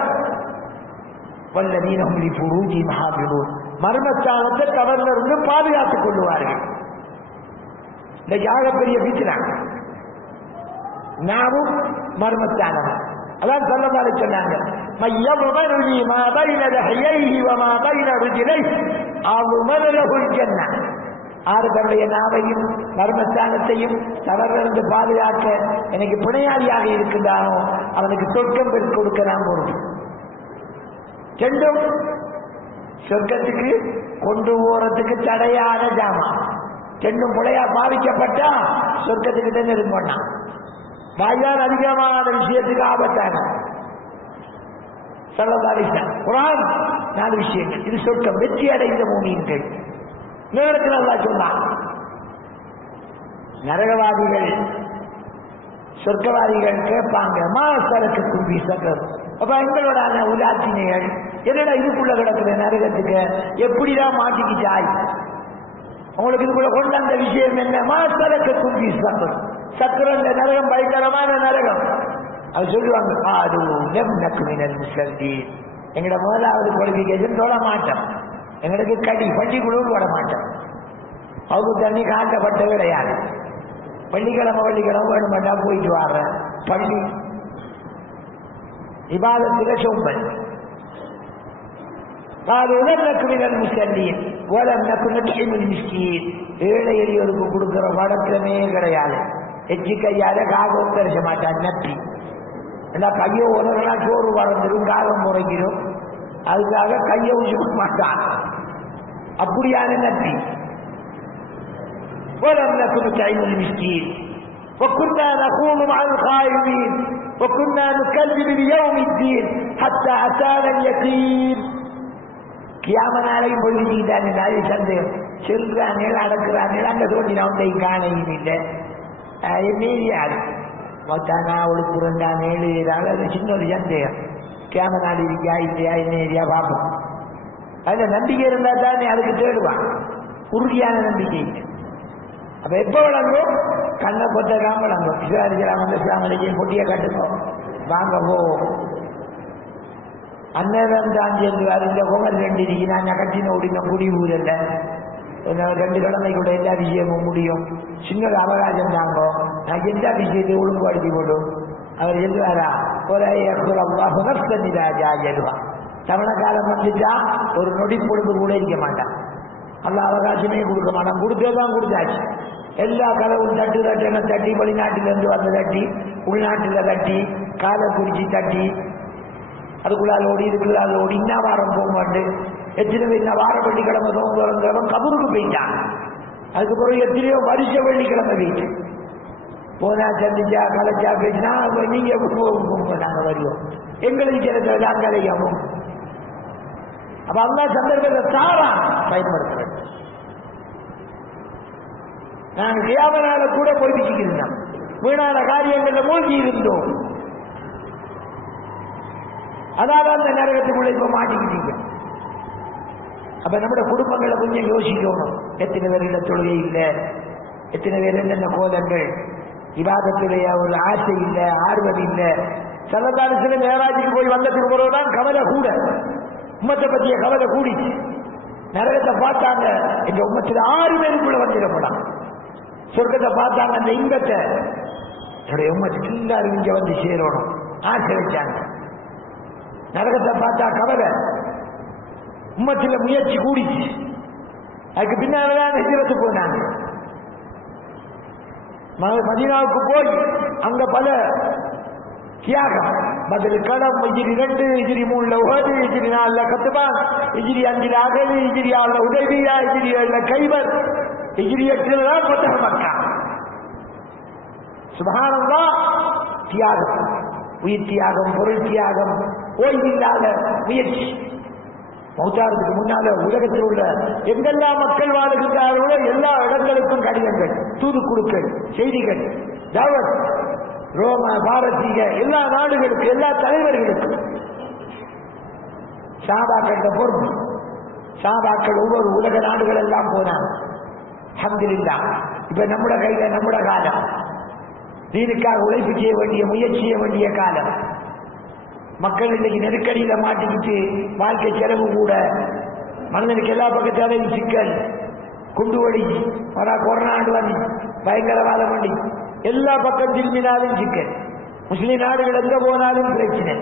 வல்லதீன ஹும் லிஃபுரூஜிஹிம் ஹாஃபிதூன், மர்மஸ்தானத்தை கவர்லிருந்து பாதுகாத்துக் கொள்வார்கள். இந்த ஆகப்பெரிய பித்னா நாமும் மர்மஸ்தானம். அதான் ஸல்லல்லாஹு அலைஹி சொன்னாங்க, மையபுமருலி மா பைன லஹையைஹி வ மா பைன ரிஜ்லைஹி அவ்மன லஹுல் ஜன்னah. ஆறு தன்னுடைய நாவையும் மர்மஸ்தானத்தையும் தவறிலிருந்து பாதுகாக்க எனக்கு பிணையாளியாக இருக்கின்றானோ அவனுக்கு சொர்க்கம் பெற்று கொடுக்க நாம் பொறுப்பு. ரெண்டும் சொர்க்கத்துக்கு கொண்டு போறதுக்கு தடையான ஜாமான். ரெண்டும் புலையா பாவிக்கப்பட்டா சொர்க்கத்துக்கு தான் நெருங்கொண்டான். வாயால் அதிகமான விஷயத்துக்கு ஆபத்தான ஸல்லல்லாஹு அலைஹி வஸல்லம். குர்ஆன் 4 விஷயங்கள். இது சொர்க்கம், வெற்றி அடைந்த மூமின்கள். நேரத்தில் அல்லாஹ் சொன்னான், நரகவாதிகள் சொர்க்கவாதிகள் கேட்பாங்க, மா ஸலகக்கும் ஃபீ ஸகர். அப்ப எங்களோட உலாத்தினைகள் என்னடா இதுக்குள்ள கிடக்குற நரகத்துக்கு எப்படிதான் மாட்டிக்கிட்டாய், உங்களுக்கு இதுக்குள்ள கொண்ட அந்த விஷயம் என்ன? மா ஸலகக்கும் ஃபீ ஸகர். சக்கர் அந்த நரகம் பயங்கரமான நரகம். அது சொல்லுவாங்க, காது லம் நக்கு மினல் முஸல்லீன். எங்களோட முதலாவது குவாலிஃபிகேஷன் தொழ மாட்டோம், எங்களுக்கு கடி பள்ளிக்குழுவும் வர மாட்டோம், அவங்க தண்ணி காட்டப்பட்ட கிடையாது. வெள்ளிக்கிழமை வேணுமெண்டா போயிட்டு வர்ற பள்ளி இபாதத்தில சோம்பல். ஏழை எளியோருக்கு கொடுக்கிற வடக்கிழமே கிடையாது. எச்சி கையால காகம் தரிச மாட்டான் நப்பி. எல்லா கையோ உலகெல்லாம் சோறு வளர்ந்துடும், காகம் முறைக்கிறோம், அதுக்காக கையை உசுக்க மாட்டான். அப்படியான நப்பி. ولم نكن نطعم المسكين وكنا نخوض مع الخائضين وكنا نكذب بيوم الدين حتى أتانا اليقين. கியாம நாளையும் பொழுதுதான் நிறைய சந்தேகம். செல்றானே அடக்குறானே அங்க தோண்டி அவனை காணையும் இல்லை என்னையாது மொத்தானா ஒழுப்புறந்தான் எழுதியதால் அது சின்ன ஒரு சந்தேகம். கியாம நாள் இருக்கா இல்லையா என்ன ஏரியா பார்ப்போம். அதில் நம்பிக்கை இருந்தால் தானே அதுக்கு தேடுவான். உறுதியான நம்பிக்கை இல்லை. அப்ப எப்ப விளங்கும்? கண்ணை பொத்தக்காம விளங்கும். இஸ்லாமலையும் பொட்டியை கட்டுப்போம், வாங்க போவோம். அந்நேரம் தான் சேர்ந்துவார். இந்த கோமல் 2 இருக்கு, நான் கட்டின ஓடின முடிவுல 2 கிழமை கூட எல்லா விஷயமும் முடியும். சின்ன அவகாசம் தாங்கோ, நான் எந்த விஷயத்தை ஒழுங்குபடுத்தி போடும். அவர் எழுதுவாரா, ஒரு எழுவான். தவண காலம் வந்துட்டா ஒரு நொடி பொழுது கூட இருக்க மாட்டான். அல்ல அவகாசமே கொடுக்க மாட்டான். கொடுத்ததான் கொடுத்தாச்சு. எல்லா கதவும் தட்டு தட்டென தட்டி, வெளிநாட்டிலிருந்து வந்து தட்டி, உள்நாட்டில் தட்டி, காலை குறிச்சி தட்டி, அதுக்குள்ளால் ஓடி இதுக்குள்ளால் ஓடி இன்ன வாரம் போக மாட்டேன். எத்தனை பேர் இன்ன வாரம் வெள்ளிக்கிழமை தோன்றவன் கபருக்கு போயிட்டான். அதுக்கு பிறகு எத்தனையோ வருஷ வெள்ளிக்கிழமை போயிட்டு போனா சந்திச்சா கலைச்சா பேசினா நீங்க நாங்கள் வருவோம், எங்களுக்கு சில அங்கலையாவும். அப்ப அல்லா சந்தர்ப்பத்தை தாரா பயன்படுத்துறது. நாங்கள் கியாமனால கூட பொறுப்பிச்சுக்கிருந்தோம், வீணான காரியங்கள்ல மூழ்கி இருந்தோம். அதாவது அந்த நரகத்துக்குள்ள இப்ப மாட்டிக்கிட்டீங்க. அப்ப நம்முடைய குடும்பங்களை கொஞ்சம் யோசிக்கணும். எத்தனை பேர் தொழுகை இல்லை, எத்தனை பேர் என்னென்ன கோலங்கள், இபாதத்துடைய ஒரு ஆசை இல்லை, ஆர்வம் இல்லை. சில மேராஜுக்கு போய் வந்ததுக்கு பிறகுதான் கவலை கூட, உம்மத்தை பற்றிய கவலை கூடிச்சு. நரகத்தை பார்த்தாங்க, எங்க உம்மத்தில் 6 பேருக்குள்ள வந்துடப்படாம். சொர்க்கத்தை பார்த்தாங்க, அந்த இன்பத்தை என்னுடைய உம்மத்துக்கு எல்லாரும் இங்க வந்து சேரணும் ஆசை வச்சாங்க. நரகத்தை பார்த்தா கவலை, உம்மத்தில் முயற்சி கூடிச்சு. அதுக்கு பின்னால்தான் ஹிஜ்ரத்து போனாங்க. மதீனாவுக்கு போய் அங்க பல தியாகம், பதில் களம், ஹிஜ்ரி 2, ஹிஜ்ரி 3 உஹது, ஹிஜ்ரி 4 கத்பான், ஹிஜ்ரி 5 அகலி, ஹிஜ்ரி 6 உதைபியா, ஹிஜ்ரி 7 கைபர், ஹிஜ்ரி 8 தான் ஃபத்ஹ் மக்கா. சுப்ஹானல்லாஹ். தியாகம், உயிர் தியாகம், பொருள் தியாகம், ஓய்வில்லாத முயற்சி. மௌத்தாரத்துக்கு முன்னால உலகத்தில் உள்ள எங்கெல்லாம் மக்கள் வாழுகின்றார்களோ எல்லா இடங்களுக்கும் கடிதங்கள், தூதுக்குழுக்கள், செய்திகள், தாவத், ரோம, பாரசீக எல்லா நாடுகளுக்கு, எல்லா தலைவர்களுக்கும் சாபாக்கள் பொறுப்பு. சாபாக்கள் ஒவ்வொரு உலக நாடுகள் எல்லாம் போனாங்க. அல்ஹம்துலில்லாஹ். இப்ப நம்முடைய கையில நம்முடைய காலம், தீனுக்காக உழைப்பு செய்ய வேண்டிய, முயற்சி செய்ய வேண்டிய காலம். மக்கள் இன்னைக்கு நெருக்கடியில மாட்டிக்கிட்டு வாழ்க்கை செலவு கூட, மனிதனுக்கு எல்லா பக்கத்தாலையும் சிக்கல், குண்டுவடி, கொரோனா வந்து பயங்கரவாதம் பண்ணி எல்லா பக்கம் திரும்பினாலும் சிக்கல். முஸ்லிம் நாடுகள் எங்க போனாலும் பிரச்சனை,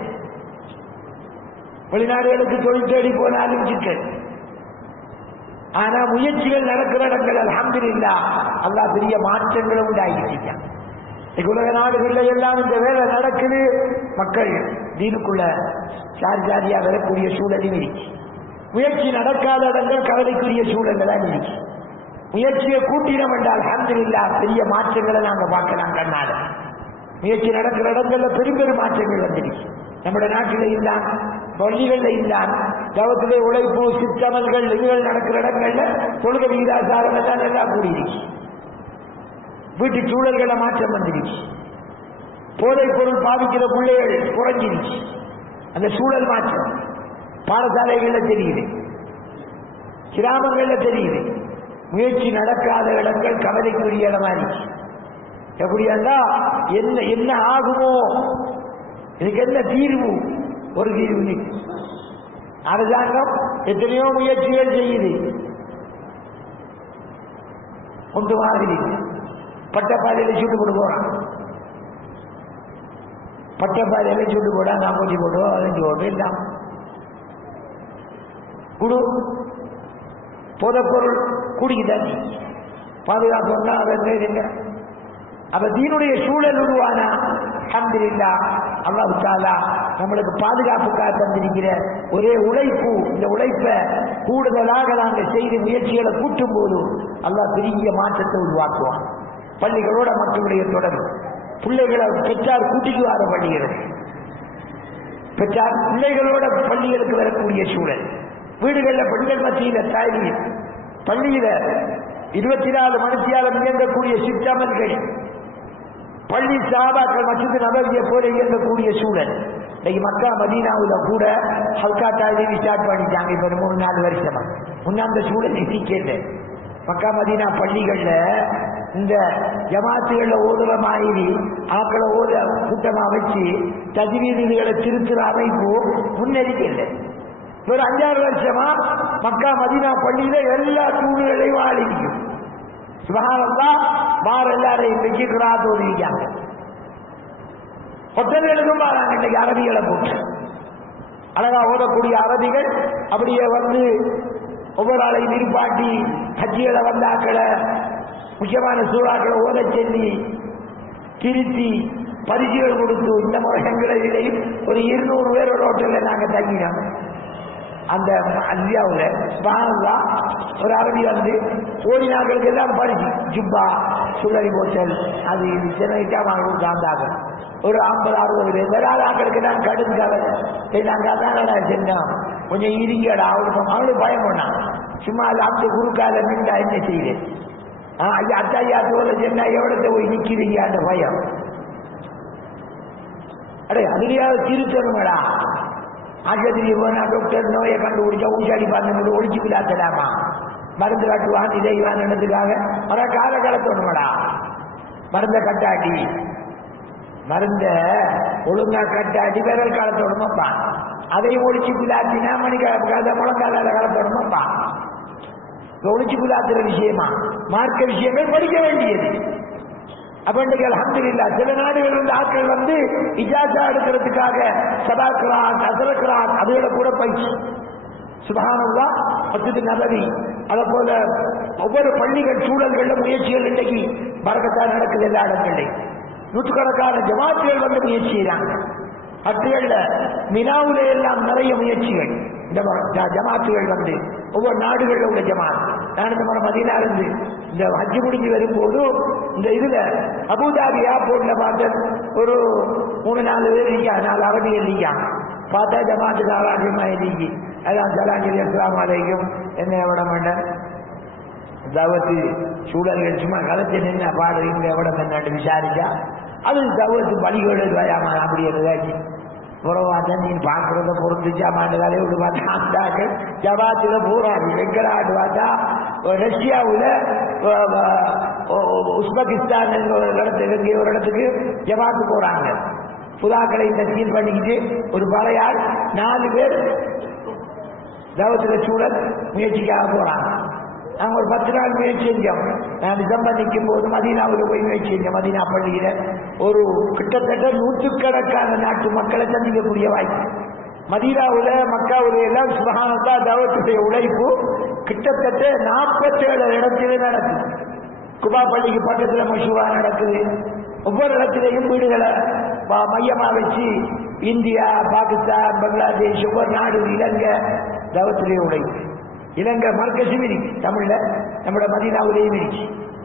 வெளிநாடுகளுக்கு தொழில் தேடி போனாலும் சிக்கல். ஆனா முயற்சிகள் நடக்கிற இடங்கள் அல்ஹம்துலில்லாஹ் அல்லாஹ் பெரிய மாற்றங்களை உண்டாகிட்டான். உலக நாடுகளில் எல்லாம் இந்த வேலை நடக்குது. மக்கள் தீனுக்குள்ள சாரி சாரியா வரக்கூடிய சூழலும் இருக்கு. முயற்சி நடக்காத இடங்கள் கவலைக்குரிய சூழல்கள் தான் இருக்கு. முயற்சியை கூட்டினோம் என்றால் அல்ஹம்துலில்லாஹ் பெரிய மாற்றங்களை நாங்க பார்க்கலாம் கண்ணால. முயற்சி நடக்கிற இடங்கள்ல பெரும் பெரும் மாற்றங்கள் வந்துருக்கு. நம்முடைய நாட்டிலையும் தான் பள்ளிகள்ல இல்லாம தவத்திலே உழைப்பு சித்தமல்கள் இதுகள் நடக்கிற இடங்கள்ல தொழுகை விகிதாசாரம் எல்லாம் நல்லா கூடியிருக்கு. வீட்டு சூழல்களை மாற்றம் வந்துருச்சு. போதைப் பொருள் பாவிக்கிற பிள்ளைகள் குறைஞ்சிருச்சு. அந்த சூழல் மாற்றம் பாடசாலைகள்ல தெரியுது, கிராமங்கள்ல தெரியுது. முயற்சி நடக்காத இடங்கள் கவலைக்குரிய இடமா இருக்கு. எப்படியா என்ன என்ன ஆகுமோ, இதுக்கு என்ன தீர்வு? ஒரு தீர்வு அரசாங்கம் எத்தனையோ முயற்சிகள் செய்யுது. ஒன்று மாதிரி பட்டப்பாதையில சுட்டு போட்டு போறான், பட்டப்பாதையில சுட்டு போடா, நான் போட்டி போட்டோம் 15 ஓட்டு இல்லாம குடு போதைப்பொருள் குடிக்குதாச்சு பாதுகாப்பு அதை. அப்ப தீனுடைய சூழல் உருவானா அல்ஹம்துலில்லாஹ் அல்லாஹ் தஆலா நம்மளுக்கு பாதுகாப்புக்காக தந்திருக்கிற ஒரே உழைப்பு. இந்த உழைப்பை கூடுதலாக நாங்கள் செய்து முயற்சிகளை கூட்டும் போது அல்லாஹ் பெரிய மாற்றத்தை உருவாக்குவான். பள்ளிகளோட மக்களுடைய தொடர்பு, பிள்ளைகளை பெற்றார் கூட்டிக்கு வர பள்ளிகள், பெற்றார் பிள்ளைகளோட பள்ளிகளுக்கு வரக்கூடிய சூழல், வீடுகளில் பெண்கள் மத்தியில தாய்மொழி, பள்ளியில 24 மணித்தியாலம் இயங்கக்கூடிய சிற்றமல்கள், பள்ளி சாபாக்கள் மற்றது நபர்களை போல இயங்கக்கூடிய சூழல். இன்னைக்கு மக்கா மதீனாவுல கூட ஹல்கா தாய்லி ஸ்டார்ட் பண்ணிட்டாங்க. இப்ப 3-4 வருஷமா முன்னாந்த சூழல் கேட்ட மக்கா மதீனா பள்ளிகள்ல இந்த ஜமாத்துகள்ல ஓதுற மாதிரி ஆக்களை ஓத கூட்டமா வச்சு தஜ்வீதுகளை திருத்துற அமைப்பு முன்னெடுக்கல. ஒரு 5-6 வருஷமா மக்கா மதீனா பள்ளியில எல்லா தூண்களையும் ஆளிக்கும். சுபஹானல்லாஹ், வார எல்லாரையும் இன்றைக்கு கிராத் ஓதிக்காங்க. ஹோட்டல்களுக்கும் வராங்க இன்னைக்கு அரபிகளை போட்டு அழகா ஓதக்கூடிய அரபிகள் அப்படியே வந்து ஒவ்வொரு ஆளையும் நிற்பாட்டி ஹஜ்ஜிகளை வந்தாக்களை முக்கியமான சூறாக்களை ஓத சொல்லி திருத்தி பரிசுகள் கொடுத்து இந்த முறைகளிலேயும் ஒரு 200 பேர் ஒரு ஹோட்டல்ல நாங்கள் தங்கினோம். அந்த அந்தியாவில் ஒரு அரபி வந்து ஓடினாக்களுக்கு எல்லாம் படிச்சு ஜுப்பா சுழறி போட்டல் அது இது சென்னைக்கா வாங்க தாண்டாங்க. ஒரு 50-60 பேர் வேறாக்களுக்கு நான் கடுங்காவல் நாங்கள் அதான் செஞ்சோம். கொஞ்சம் இருங்கடா அவனுக்கு பயம் பண்ணான். சும்மா அது அந்த குறுக்கால நின்றா என்ன செய்யுது, அத்தாயா தோலை சென்னா எவ்வளத்தை போய் நிற்கிறீங்க அந்த பயம். அடே அதுலயாவது திருத்தணுமடா. ஆஸ்பத்திரி போனா டாக்டர் நோயை கண்டுபிடிச்சா ஊசாடி பார்த்து ஒழிச்சு விழாத்தலாமா, மருந்து காட்டுவான் இதைவான் என்னதுக்காக மர கால கலத்தணுமடா. மருந்தை கட்டாட்டி மருந்த ஒழுங்கா கட்டாட்டி விரல் காலத்தோடுமாப்பா, அதையும் ஒழிச்சு பிள்ளாத்தினா மணிக்கால முழங்கால கலத்தோடுமாப்பா. ஒழிச்சு பிள்ளாத்துற விஷயமா மார்க்க விஷயங்கள் படிக்க வேண்டியது. அப்ப இன்னைக்கு அல்ஹம்துலில்லாஹ் சில நாடுகள் வந்து ஆட்கள் வந்து இஜாசா எடுக்கிறதுக்காக சதாக்கிறான் அசரக்கிறான் அதுகளை கூட பயிற்சி. சுப்ஹானல்லாஹ், மஸ்ஜித் நபவி அதை போல ஒவ்வொரு பள்ளிகள் சூழல்கள்ல முயற்சிகள் இன்னைக்கு பரக்கத்தா நடக்குது. எல்லா இடங்களையும் நூற்றுக்கணக்கான ஜமாத்துகள் வந்து முயற்சி செய்யறாங்க. அட்டுகள்ல மினாவுல எல்லாம் நிறைய முயற்சிகள். இந்த ஜமாத்துகள் வந்து ஒவ்வொரு நாடுகளில் உள்ள ஜமாத். நான் இந்த முறை மதீனா இருந்து இந்த ஹஜ் முடிஞ்சு வரும்போது இந்த இதுல அபுதாபி ஏர்போர்ட்ல பார்த்த ஒரு 3-4 பேர் இருக்காங்க, 4 அரபிகள் இருக்காங்க. பார்த்தா ஜமாத்து நாராஜமா இருந்துச்சு. அதான் சலாஞ்சலி அஸ்ஸலாமு அலைக்கும் என்ன விட மாட்டேன் தவத்து சூழல்கள் சும்மா கலத்து நின்று பாடுறீங்க எவ்வளவு என்னட்டு விசாரிச்சா அது தவத்து பலிகோடு வயாமா அப்படி ஏதாச்சு புறவாத்தான் நீ பார்க்கறத பொருந்துச்சா மாட்டுக்காலே விட்டு பார்த்தா அந்தாக்கள் ஜமாத்துல போறாங்க. வெங்கடாட்டு பார்த்தா ரஷ்யாவில் உஸ்பெகிஸ்தான் ஒரு இடத்துக்கு ஒரு இடத்துக்கு ஜமாத்து போறாங்க. புதாக்களை இந்த சீல் பண்ணிக்கிட்டு ஒரு பழையால் 4 பேர் தவத்துல சூழல் முயற்சிக்காக போறாங்க. நாங்கள் ஒரு 10 நாள் முயற்சி செஞ்சோம். நான் டிசம்பர் நிற்கும் போது மதீனாவில் போய் முயற்சி செஞ்சோம். மதீனா பள்ளியில ஒரு கிட்டத்தட்ட 100கணக்கான நாட்டு மக்களை சந்திக்கக்கூடிய வாய்ப்பு. மதீனாவில் மக்காவில் எல்லாம் சுப்ஹானல்லாஹ் தவத்துடைய உழைப்பு கிட்டத்தட்ட 47 இடத்துல நடக்குது. குபா பள்ளிக்கு பக்கத்தில் மஷூரா நடக்குது. ஒவ்வொரு இடத்திலையும் வீடுகளை மையமாக வச்சு இந்தியா, பாகிஸ்தான், பங்களாதேஷ் ஒவ்வொரு நாடு, இலங்கை தவத்துடைய உழைப்பு. இலங்கை மர்க்கஸும் இருக்கு தமிழ்ல, நம்மளோட மதீனாவிலேயும் இருக்கு.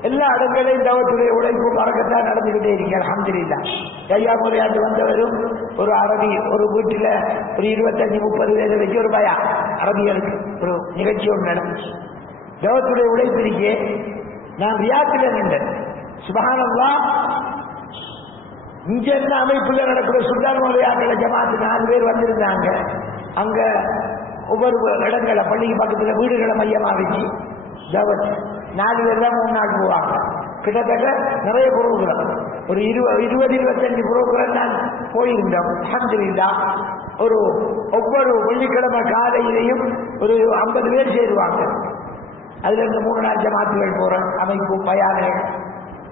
எல்லா இடங்களையும் தவத்துடைய உழைப்பு பறக்கத்தான் நடந்துகிட்டே இருக்கு. அல்ஹம்துலில்லாஹ். கையா முறையாண்டு வந்தவரும் ஒரு அரபி ஒரு வீட்டில் ஒரு 25-30 பேரை வச்சு ஒரு பயா அரபிகளுக்கு ஒரு நிகழ்ச்சி ஒன்று நடந்துச்சு. தவத்துடைய உழைப்பு இருக்கே. நான் ரியாத்தில் நின்றேன். சுப்ஹானல்லாஹ். இங்க என்ன அமைப்புல நடக்கிற சுல்தான் மலையாக்கள ஜமாத்து 4 பேர் வந்திருந்தாங்க. அங்க ஒவ்வொரு இடங்களை பள்ளிக்கு பக்கத்துல வீடுகளை மையமா வச்சு தவத் 4 பேர் தான் 3 நாள் போவாங்க. கிட்டத்தட்ட நிறைய புரோகிராம் ஒரு 20-25 புரோகிராம் நான் போயிருந்தோம். அல்ஹம்துலில்லாஹ். ஒவ்வொரு வெள்ளிக்கிழமை காலையிலையும் ஒரு 50 பேர் சேருவாங்க. அதுல இருந்து 3 நாள் ஜமாத்துகள் போற அமைப்பு பயானங்கள்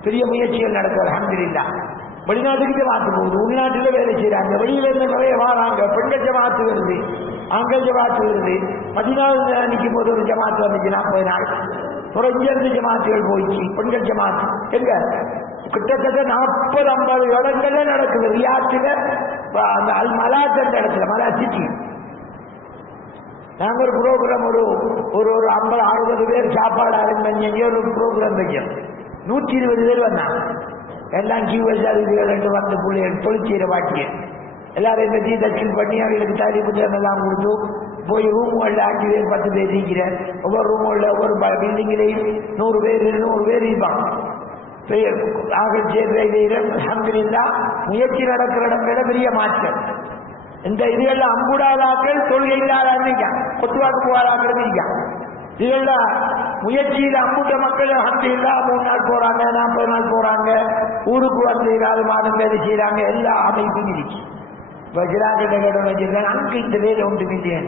பெரிய முயற்சிகள் நடக்கும். அல்ஹம்துலில்லாஹ். வெளிநாட்டுக்கு ஜமாத்து போகுது, உள்நாட்டில் வேலை செய்யறாங்க, வெளியில இருந்து நிறைய வராங்க. பெண்கள் ஜமாத்து வருது, ஆண்கள் ஜமாத்து வருது. 14 நிற்கும் போது ஒரு ஜமாத்து வந்துச்சு 40 நாள். அப்புறம் இங்கிருந்து ஜமாத்துகள் போயிடுச்சு. பெண்கள் ஜமாத்து எங்க கிட்டத்தட்ட 40-50 இடங்கள்ல நடக்குது. ரியாத்துல அந்த அல் மலாத் என்ற இடத்துல மலா சிட்டி நாங்கள் ஒரு ப்ரோக்ராம் ஒரு 50-60 பேர் சாப்பாடு ஆரம்பிச்சு ஒரு ப்ரோக்ராம் வைக்கிறோம். 120 பேர் வந்தாங்க. எல்லாம் QS வந்து பிள்ளைகள் தொழிற்சீரை வாட்டிய எல்லாரும் பற்றி தச்சில் பண்ணி அவங்களுக்கு தாலி புத்தகம் எல்லாம் கொடுத்து போய் ரூம்களில் 5 பேர் 10 பேர் இருக்கிறேன். ஒவ்வொரு ரூம்களில் ஒவ்வொரு பில்டிங்கிலையும் 100 பேர் 200 பேர் இருப்பாங்க. அல்ஹம்துலில்லாஹ். முயற்சி நடக்கிற இடங்கள பெரிய மாற்றம். இந்த இதுகள்லாம் அம்புடாதாக்கள் தொழுகை இல்லாத கொத்துவாக்கு போகாதாக்கள் இருக்காங்க. இதெல்லாம் முயற்சியில் அம்புட்ட மக்கள் அல்ஹம்துலில்லாஹ் 3 நாள் போறாங்க, 40 நாள் போறாங்க. ஊருக்கு வந்து 4 மாதம் வேலை செய்யறாங்க. எல்லா அமைப்பும் இருக்கு. வஜ்ராக்கிட்ட வச்சிருக்காங்க. அங்கு இந்த வேலை உண்டு மில்லியன்.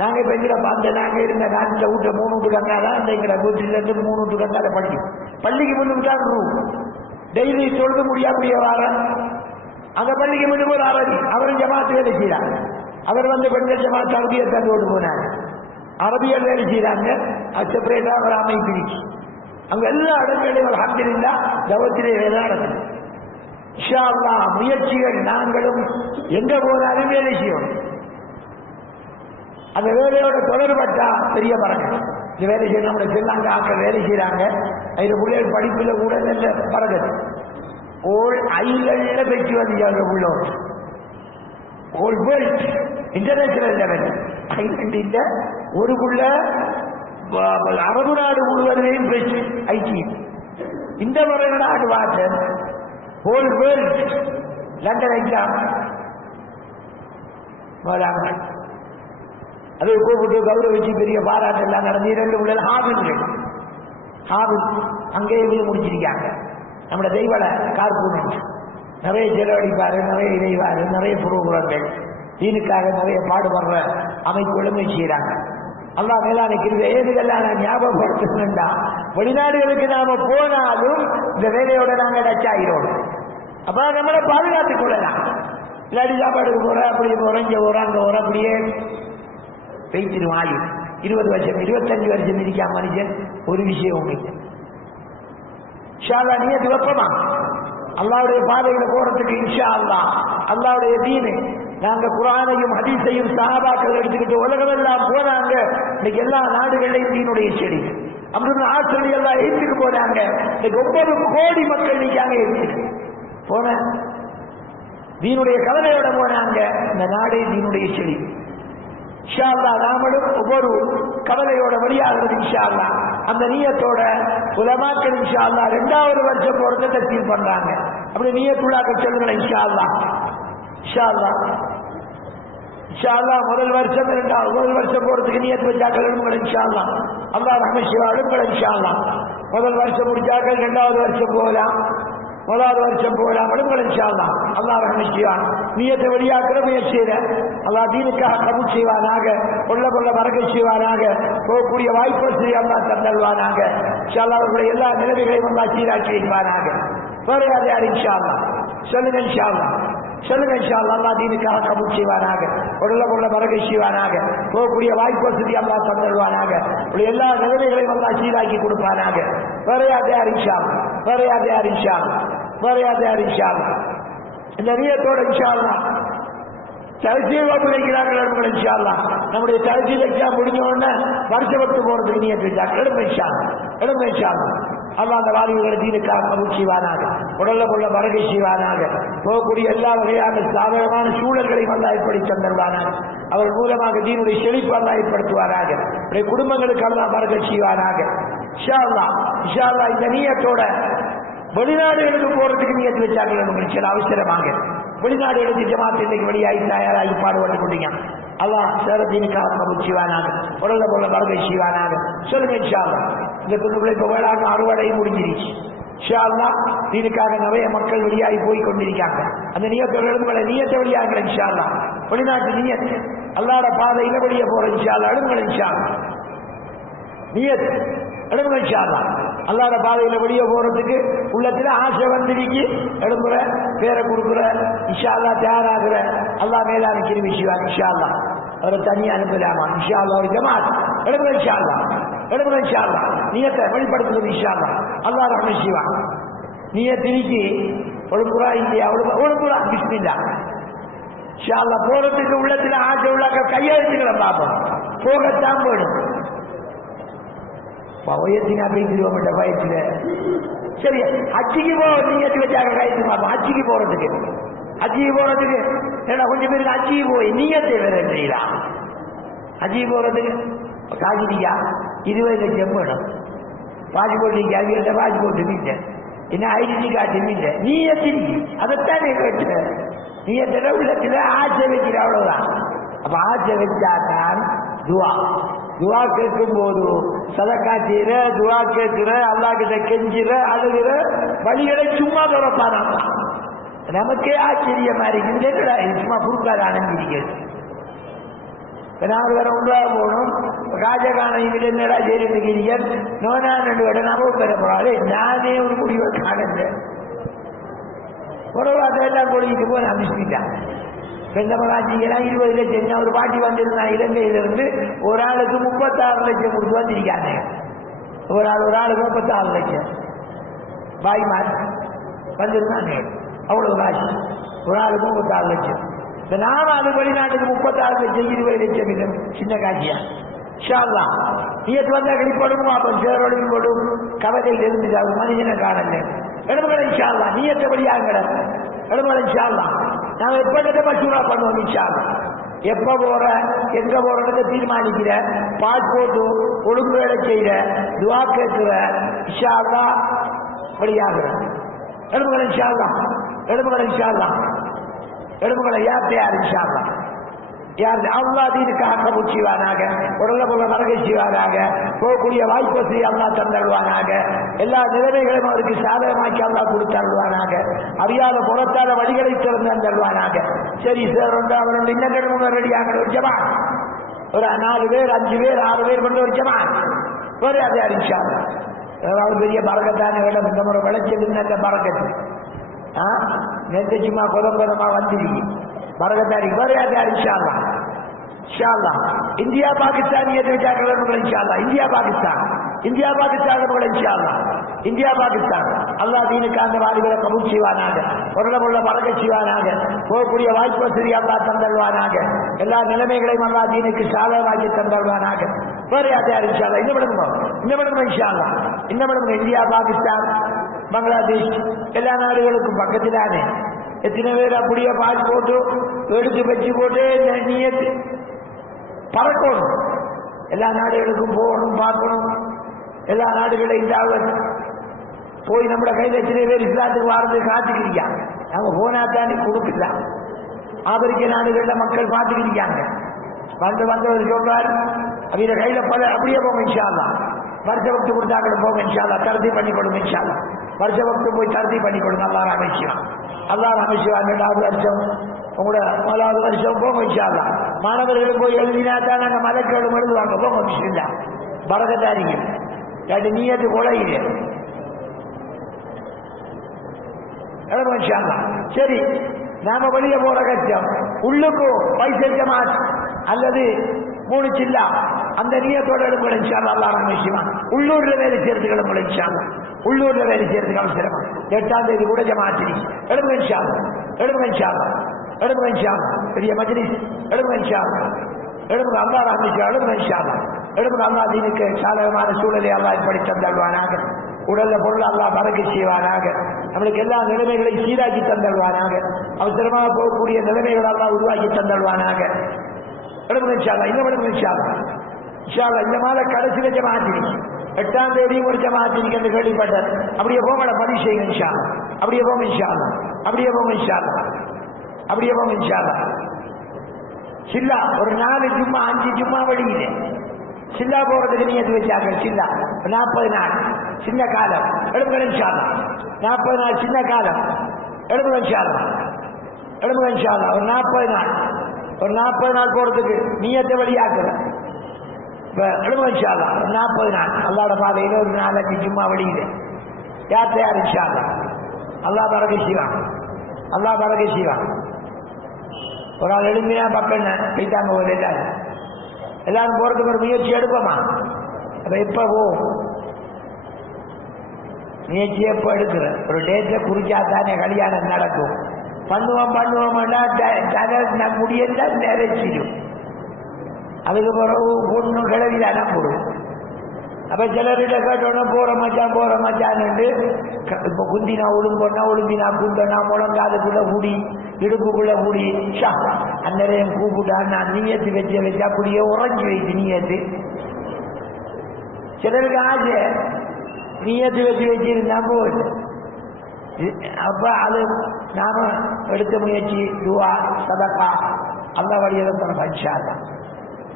நாங்க இப்ப எங்களை பார்த்து நாங்க இருந்த நாட்டில் வீட்டை 3 வீட்டு கங்காதான் அந்த எங்களை வீட்டில இருந்து 3 வீட்டு கங்காத பள்ளிக்கு முன்னுக்கு தான் ரூம். டெய்லி சொல்ல முடியாம வர அந்த பள்ளிக்கு முன்னுக்கு ஒரு அரபி அவரும் ஜமாத்து வேலை செய்யறாங்க. அவர் வந்து பெண்கள் ஜமாத்து அரபியை தந்து கொண்டு போனாங்க. அரபியல் வேலை செய்யறாங்க. செப்பரேட்டா ஒரு அமைப்பு இருக்கு. அங்க எல்லா இடங்களையும் அல்ஹம்துலில்லாஹ் தவத்திலே வேலை நடக்குது. இன்ஷா அல்லாஹ் முயற்சிகள் நாங்களும் எங்க போனாலும் வேலை செய்யணும். அந்த வேலையோட தொடர்பட்டா பெரிய பறக்கை. இந்த வேலை செய்ய நம்ம செல்லாங்க ஆக்கள் வேலை செய்யறாங்க. அதில் பிள்ளைகள் படிப்புல கூட நல்ல பறக்கை. ஓல் ஐலண்ட்ல பெற்று வந்து உள்ளோர் ஓல் வேர்ல்ட் இன்டர்நேஷனல் லெவல் ஐலண்ட் இல்ல ஒருக்குள்ள அரபு நாடு முழுவதையும் பெற்று ஐடி இந்த முறை நாடு water whole world London exam அதை கூப்பிட்டு கௌரவிச்சு பெரிய பாராட்டு எல்லாம் நடந்து 2 பிள்ளைகள் ஹாபில் அங்கேயே போய் முடிச்சிருக்காங்க. நம்மளோட தெய்வல கார்பூனன்ட் நிறைய செலவழிப்பாரு, நிறைய இணைவாரு, நிறைய புரோகிராம்கள் தீனுக்காக நிறைய பாடுபடுற அமைப்புகளும் செய்யறாங்க. அல்லாஹ் மேலான கிருபை. ஏதுகள்லாம் நான் ஞாபகப்படுத்தணும்டா வெளிநாடுகளுக்கு நாம போனாலும் இந்த வேலையோட நாங்க டச் ஆகிறோம். அப்ப நம்மளை பாதுகாத்துக் கொள்ளலாம். இல்லாடி சாப்பாடுக்கு போற அப்படி போறோம், இங்க போறோம், அங்க போறோம், அப்படியே பேசிடுவோம். ஆயு 20 வருஷம் 25 வருஷம் இருக்காம மனுஷன் ஒரு விஷயம் உங்களுக்கு இன்ஷா அல்லாஹ் நியத்து வைப்போமா? அல்லாஹ்வுடைய பாதையில போறதுக்கு இன்ஷா அல்லாஹ் அல்லாஹ்வுடைய தீனு நாங்க குர்ஆனையும் ஹதீஸையும் சஹாபாக்கள் எடுத்துக்கிட்டு உலகமெல்லாம் போனாங்க. இன்னைக்கு எல்லா நாடுகளையும் தீனுடைய செடி அம்ருல் ஆசரி எல்லாம் ஏற்றுக்கு போனாங்க. இன்னைக்கு 9 கோடி மக்கள் நிற்காங்க ஏற்றுக்கு போன தீனுடைய கவலையோட போனாங்க. இந்த நாடே தீனுடைய செடி. இன்ஷா அல்லாஹ் நாமளும் ஒவ்வொரு கவலையோட வெளியாகிறது இன்ஷா அல்லாஹ். அந்த நியத்தோட உலமாக்கள் இன்ஷா அல்லாஹ் 2வது வருஷம் போறதை தஸ்தீர் பண்றாங்க. அப்படி நியத்துள்ளாக்க சொல்லுங்க இன்ஷா அல்லாஹ். இன்ஷா அல்லாஹ் இன்ஷா அல்லாஹ் முதல் வருஷம் போறதுக்கு நியத்து வச்சாக்கள் உங்களை இன்ஷா அல்லாஹ் அல்லாஹ் ரஹ்மத் செய்வார் உங்களை இன்ஷா அல்லாஹ். முதல் வருஷம் முடிச்சாக்கள் 2வது வருஷம் போகலாம், 1வது வருஷம் போகலாம். உங்களை இன்ஷா அல்லாஹ் அல்லாஹ் ரஹ்மத் செய்வான். நியத்தை வெளியாக்குற முயற்சியில அல்லாஹ் தீனுக்காக கபூல் செய்வானாக, கொள்ள பறக்கச் செய்வானாக, போகக்கூடிய வாய்ப்பு வசதி அல்லாஹ் தந்தல்வானாக. இன்ஷா அல்லாஹ் அவர்களுடைய எல்லா நிலைமைகளையும் அல்லாஹ் சீராக்கி வைப்பானாக. வேற யார் இன்ஷா அல்லாஹ் சொல்லுங்க இன்ஷா அல்லாஹ் சொல்லுங்க இன்ஷா அல்லாஹ். அல்லாஹ் தீனுக்காக கபூல் செய்வானாக, கொள்ள பறக்கச் செய்வானாக, போகக்கூடிய வாய்ப்பு வசதி அல்லாஹ் தந்தல்வானாக. எல்லா நிலைமைகளையும் அல்லாஹ் சீராக்கி கொடுப்பானாக. வேற யார் இன்ஷா அல்லாஹ் வேற யார் இன்ஷா அல்லாஹ். இந்த நியத்தோட இன்ஷா அல்லாஹ் தஹ்சீல் வகுப்புகள் இன்ஷா அல்லாஹ் நம்முடைய தஹ்சீல் எக்ஸாம் முடிஞ்ச உடனே வருஷப்பட்டு போறதுக்கு நியத்து வச்சாங்க. எடுங்க இன்ஷா அல்லாஹ் அல்லா அந்த வாலிபர்களை தீனுக்காக கபூல் செய்வானாக. உடல்ல கொள்ள வரகை செய்வானாக. போகக்கூடிய எல்லா வகையான சாதகமான சூழல்களையும் அல்லா ஏற்படுத்தி தந்தருவானாக. அவர் மூலமாக தீனுடைய செழிப்பு அல்லா ஏற்படுத்துவாராக. குடும்பங்களுக்கு அல்லா வரகை செய்வானாக. இன்ஷா அல்லாஹ் இந்த நியத்தோட வெளிநாடுகளுக்கு போறதுக்கு நியத்து வச்சார்கள் உங்களுக்கு சில அவசரமாக வெளிநாடு எடுத்து ஜமாத் இன்னைக்கு வெளியாகி தயாராகி பாடுபட்டு கொண்டீங்க. அல்லாஹ் சேரத்தீனுக்காக கபூல் செய்வானாக. உடல்ல போல வரகை செய்வானாக. சொல்லுங்க இன்ஷா அல்லாஹ். இந்த குழுவில் இப்ப வேளாண் அறுவடையும் முடிஞ்சிருச்சு. இன்ஷா அல்லாஹ் தீனுக்காக நிறைய மக்கள் வெளியாகி போய் கொண்டிருக்காங்க. அந்த நியத்தோட நியத்தை வெளியாகிற இன்ஷா அல்லாஹ். வெளிநாட்டு நியத்து அல்லாஹ்வுடைய பாதையில வெளியே போற இன்ஷா அல்லாஹ். எடுங்கள் இன்ஷா அல்லாஹ். நியத் எடுங்க இன்ஷா அல்லாஹ். அல்லாஹ்வுடைய பாதையில வெளியே போறதுக்கு உள்ளத்துல ஆசை வந்திருக்கு. எடுக்கிற பேரை கொடுக்குற இன்ஷா அல்லாஹ் தயாராகிற அல்லாஹ் மேலான கிருமி செய்வார் இன்ஷா அல்லாஹ். அவரை தனியாக அனுப்பலாமா இன்ஷா அல்லாஹ். ஒரு ஜமாத் எடுங்க இன்ஷா அல்லாஹ். எடுங்க இன்ஷா அல்லாஹ். நியத்தை வெளிப்படுத்துறது இன்ஷா அல்லாஹ். அல்லாஹ் ரஹ்மத் செய்வான். நியத்திற்கு ஒழுங்குறா இல்லையா ஒழுங்குறா பிஸ்மில்லாஹ். இன்ஷா அல்லாஹ் போறதுக்கு உள்ளத்துல ஆசை உள்ளாக்க கையெழுத்துக்களை பார்ப்போம். போகத்தான் போயிடும். வயத்தினா பேசிடுவோம் பயத்துல. சரி அச்சிக்கு போ நீங்க வச்சாங்க கைத்து பார்ப்போம். அச்சிக்கு போறதுக்கு ஏன்னா கொஞ்சம் பேருக்கு அச்சிக்கு போய் நீயத்தை வேற தெரியலா. அச்சிக்கு போறதுக்கு காஜினிக்கா 20 லட்சம் வேணும். பாஸ்போர்ட் அவங்க பாஸ்போர்ட் இல்லை, என்ன ஐடென்டி கார்டு இல்லை. நீயத்திற்கு அதைத்தானே கேட்டு நீயத்தில உள்ளத்துல ஆசை வைக்கிற அவ்வளவுதான். அப்ப ஆசை வச்சாதான் துவா கேட்கும் போது சதக்கா செய்யற, துவா கேட்கிற, அல்லாஹ் கிட்ட கெஞ்சிற, அழுகிற வழிகளை சும்மா துறப்பானா. நமக்கே ஆச்சரியமா இருக்குது. என்னடா சும்மா குறுக்காத அணைஞ்சிருக்கிறது. நாங்கள் வேற உண்டாக போகணும். ராஜகாணையில் என்னடா செய்திருக்கிறீர்கள் நோனா 2 இடம் நாம பெற போறாரு. நானே ஒரு முடிவை காணல. அதெல்லாம் கொள்கைக்கு போய் நான் மிஸ்மிட்டான். பெண்ணமராட்சிக்கெல்லாம் 20 லட்சம். ஒரு பாட்டி வந்திருந்தான் இலங்கையிலிருந்து. ஒரு ஆளுக்கு 36 லட்சம் கொடுத்து வந்திருக்காங்க. ஒரு ஆளுக்கு 36 லட்சம் பாய்மார் வந்திருந்தாங்க. அவ்வளவு காசு. ஒரு ஆளுக்கு 36 லட்சம். இந்த 4 வெளிநாட்டுக்கு 36 லட்சம் 20 லட்சம் இது சின்ன காட்சியா? ஷால்லா நீயத்து வந்தா கழிப்படும். அப்போ சேரோடு போடும் கவலையில் இருந்துச்சு. அவர் மனிதனை காணல. எடுமலை ஷால்லா நீயத்தை வழியாங்கட எடுமலை ஷால்லா. நாம எப்ப மசூரா பண்ணுவோம் இன்ஷா அல்லாஹ். எப்ப போற எங்க போறதை தீர்மானிக்கிற, பாஸ்போர்ட் ஒழுங்கு வேலை செய்யற, துவா கேட்கிற இன்ஷா அல்லாஹ் வழியாகிற எடுமலை இன்ஷா அல்லாஹ். எடுமலை இன்ஷா அல்லாஹ். எடுமலை யார் யார் இன்ஷா அல்லாஹ். யார் அல்லாஹ் தீனுக்காக கபூல் செய்வானாக. உடல்ல போல வரகை செய்வானாக. போகக்கூடிய வாய்ப்பு வசதி அல்லாஹ் தந்தருவானாக. எல்லா நிலைமைகளையும் அவருக்கு சாதகமாக்கி அல்லாஹ் கொடுத்தருவானாக. அறியாத புறத்தால வழிகளை திறந்து தருவானாக. சரி சார் அவருடைய இன்னும் ரெடியாக ஒரு ஜமான், ஒரு 4 பேர் 5 பேர் 6 பேர் கொண்ட ஒரு ஜமான் ஒரு அதை அறிவிச்சாங்க. ஏதாவது பெரிய பறக்கத்தான இடம். இந்த முறை விளைச்சல் நல்ல பறக்கத்து. நேற்று சும்மா கொதமா வந்துருக்கு பரகத்தாரி வேற இன்ஷா அல்லாஹ். இன்ஷா அல்லாஹ் இந்தியா பாகிஸ்தான் இன்ஷா அல்லாஹ். இந்தியா பாகிஸ்தான் இந்தியா பாகிஸ்தான் அல்லாஹ் தீனுக்காக வாலிபரை கபூல் செய்வானாக. பொருளமுள்ள பறக்கச் செய்வானாக. போகக்கூடிய வாய்ப்பு வசதி அல்லாஹ் தந்தருவானாக. எல்லா நிலைமைகளையும் அல்லாஹ் தீனுக்கு சாதகமாக்கி தந்தருவானாக. வேற யார் இன்ஷா அல்லாஹ். இந்த மடங்கு இன்ஷா அல்லாஹ். இந்த மடங்கு இந்தியா பாகிஸ்தான் பங்களாதேஷ் எல்லா நாடுகளுக்கும் பக்கத்திலானே எத்தனை பேர் அப்படியே பாஸ்போர்ட்டு எடுத்து வச்சு போட்டு நீயத்து பறக்கணும். எல்லா நாடுகளுக்கும் போகணும், பார்க்கணும். எல்லா நாடுகளையும் போய் நம்மளோட கையில் எத்தனை பேர் இஸ்லாத்துக்கு வாழ்ந்து காத்துக்கிறீங்க. நாங்க போனா தாண்டி கொடுக்கலாம். ஆப்பிரிக்க நாடுகளில் மக்கள் பார்த்துக்கிட்டாங்க. வந்தவர் சொல்றார் அவங்க கையில பல அப்படியே போங்க இன்ஷா அல்லாஹ். வருஷ வக்து கொடுத்தாங்க போங்க இன்ஷா அல்லாஹ். தருதி பண்ணி கொடுங்க இன்ஷா அல்லாஹ். வருஷ வக்து போய் தருதி பண்ணி கொடுங்க. அல்லாஹ் அமைச்சுவான். அல்லாஹ் அமைச்சுவான். 2வது வருஷம் உங்களோட 4வது வருஷம் போங்க இன்ஷா அல்லாஹ். மாணவர்களுக்கு போய் எழுதினா தான் நாங்கள் மதக்கேடும் எழுதுவாங்க. போங்க பிஸ்மில்லா பரக்கத்தாரிங்க. அது நீயத்து கொலையிலே இன்ஷா அல்லாஹ். சரி நாம வெளியே போற கஷ்டம். உள்ளுக்கு பைசா ஜமாத் அல்லது 3 சில்லா அந்த நியத்தோட எடுக்கணும் இன்ஷா அல்லாஹ். அல்லாஹ் ரஹ்மத். உள்ளூர்ல வேலை செய்யறதுக்கு எடுக்கணும் இன்ஷா அல்லாஹ். உள்ளூர்ல வேலை செய்யறதுக்கு அவசரமா 8ஆம் தேதி கூட ஜமாத் எடுக்கணும் இன்ஷா அல்லாஹ். எடுக்கணும் இன்ஷா அல்லாஹ். எடுக்கணும் இன்ஷா அல்லாஹ். பெரிய மஜ்லிஸ் எடுக்கணும் இன்ஷா அல்லாஹ். எடுக்கணும். அல்லாஹ் ரஹ்மத். எடுக்கணும் இன்ஷா அல்லாஹ். எடுப்பு அல்லா தீனுக்கு சாதகமான சூழலை அல்லா இப்படி தந்தல்வானாக. உடல்ல பொருள் அல்லா பறக்க செய்வானாக. நம்மளுக்கு எல்லா நிலைமைகளையும் சீராக்கி தந்தல்வானாக. அவசரமாக போகக்கூடிய நிலைமைகள் எல்லாம் உருவாக்கி தந்தல்வானாக. எடுப்பு இன்ஷால்லா இந்த மடங்கு இன்ஷால்லா இந்த மாத கடைசியில ஜமாத்திருக்கு 8ஆம் தேதி ஒரு ஜமாத்திருக்கு என்று கேள்விப்பட்டார். அப்படியே போக பதிவு செய்யுங்க இன்ஷால்லா. அப்படியே போங்க இன்ஷால்லா. அப்படியே போங்க இன்ஷால்லா. அப்படியே போங்க இன்ஷால்லா. சில்லா ஒரு 4 ஜும்மா 5 ஜும்மா வழியிலே சில்லா போறதுக்கு நீயத்து வச்சாங்க. சில்லா 40 நாள் சின்ன காலம் எடுப்புகள் இன்ஷால்லா. 40 நாள் சின்ன காலம் எடுப்புகள் இன்ஷால்லா. எடுப்புகள் இன்ஷால்லா. ஒரு 40 நாள் போறதுக்கு நீயத்தை வழியாக்குற எடுப்புகள் இன்ஷால்லா. 40 நாள் அல்லாட பாதையில ஒரு 4-5 ஜும்மா வழியிலே யார் தயார் இன்ஷால்லா. அல்லா பறக்க செய்வான். அல்லா பறக்க செய்வான். ஒரு ஆள் எழுந்தினா பக்கம் போயிட்டாங்க. ஒரு எல்லாரும் போறதுக்கு ஒரு முயற்சி எடுப்போமா? அப்ப எப்ப முயற்சி எப்ப எடுக்கிற ஒரு டேட்டை குறிச்சா தானே கல்யாணம் நடக்கும். பண்ணுவோம் முடியல நிறைச்சிடும். அதுக்கு பிறகு பொண்ணு கிளவிதான போடும். அப்ப சிலர்கிட்ட கேட்டோன்னா போற மச்சான் இப்ப குந்தினா ஒழுங்கொன்னா ஒழுந்தினா குந்தனா முழங்காதுக்குள்ள கூடி இடுப்புக்குள்ள கூடி அந்நேரம் கூப்பிட்டா நான் நீயத்து வச்சு அப்படியே உறைஞ்சி வைத்து நீயத்து. சிலருக்கு ஆசை நீயத்து வச்சிருந்தா போகுது. அப்ப அது நாம எடுத்த முயற்சி துவா சதகா அல்லா வழியில இன்ஷால்லா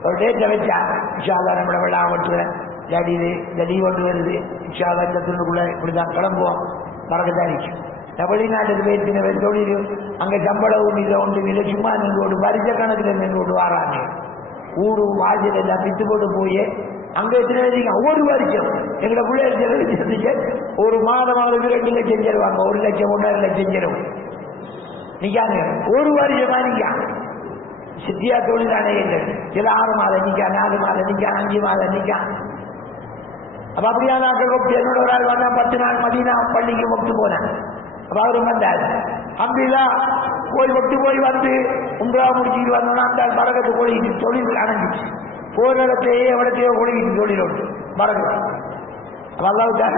ஒரு டேட்டை வச்சா இன்ஷால்லா நம்மளை விழாவட்டுல ஜடி கொண்டு வருது இன்ஷால்லா இந்த துண்டுக்குள்ள இப்படிதான் கிளம்புவோம். மறக்கத்தான் இருக்கும். வெளிநாட்டுக்கு போயிட்டு தொழில் அங்கே சம்பளம் ஒன்று இல்லை சும்மா நின்று ஒரு வருஷ கணக்கில் நின்று கொண்டு வராங்க. ஊடு வாசல் எல்லாம் பித்து போட்டு போய் அங்கே எத்தனை வரைக்கும் ஒரு வருஷம் எங்களை பிள்ளைகள் ஒரு மாதமாவது 2 லட்சம் தருவாங்க. 1 லட்சம் 1.5 லட்சம் தரும். நிக்காங்க ஒரு வருஷமா நிக்கா சித்தியா தொழிலானே இல்லை. சில 6 மாதம் நிக்கா 4 மாதம் நிக்கா 5 மாதம் நிக்கா. அப்ப அப்படியா நாட்கள் என்னோட ஒரு ஆள் வந்தா 10 நாள் மதீனா பள்ளிக்கு ஒட்டு போனேன். அப்ப அவரும் வந்தார். அப்படின்னா போய் வந்து உங்களா முடிச்சுட்டு வந்தோம்னா அந்த பறக்கத்து கொழுகிட்டு தொழில் அணைஞ்சிச்சு. போர் இடத்தையே எவ்வளத்தையோ கொழுகிட்டு தொழிலோடு பறக்க. அல்லாவுக்காக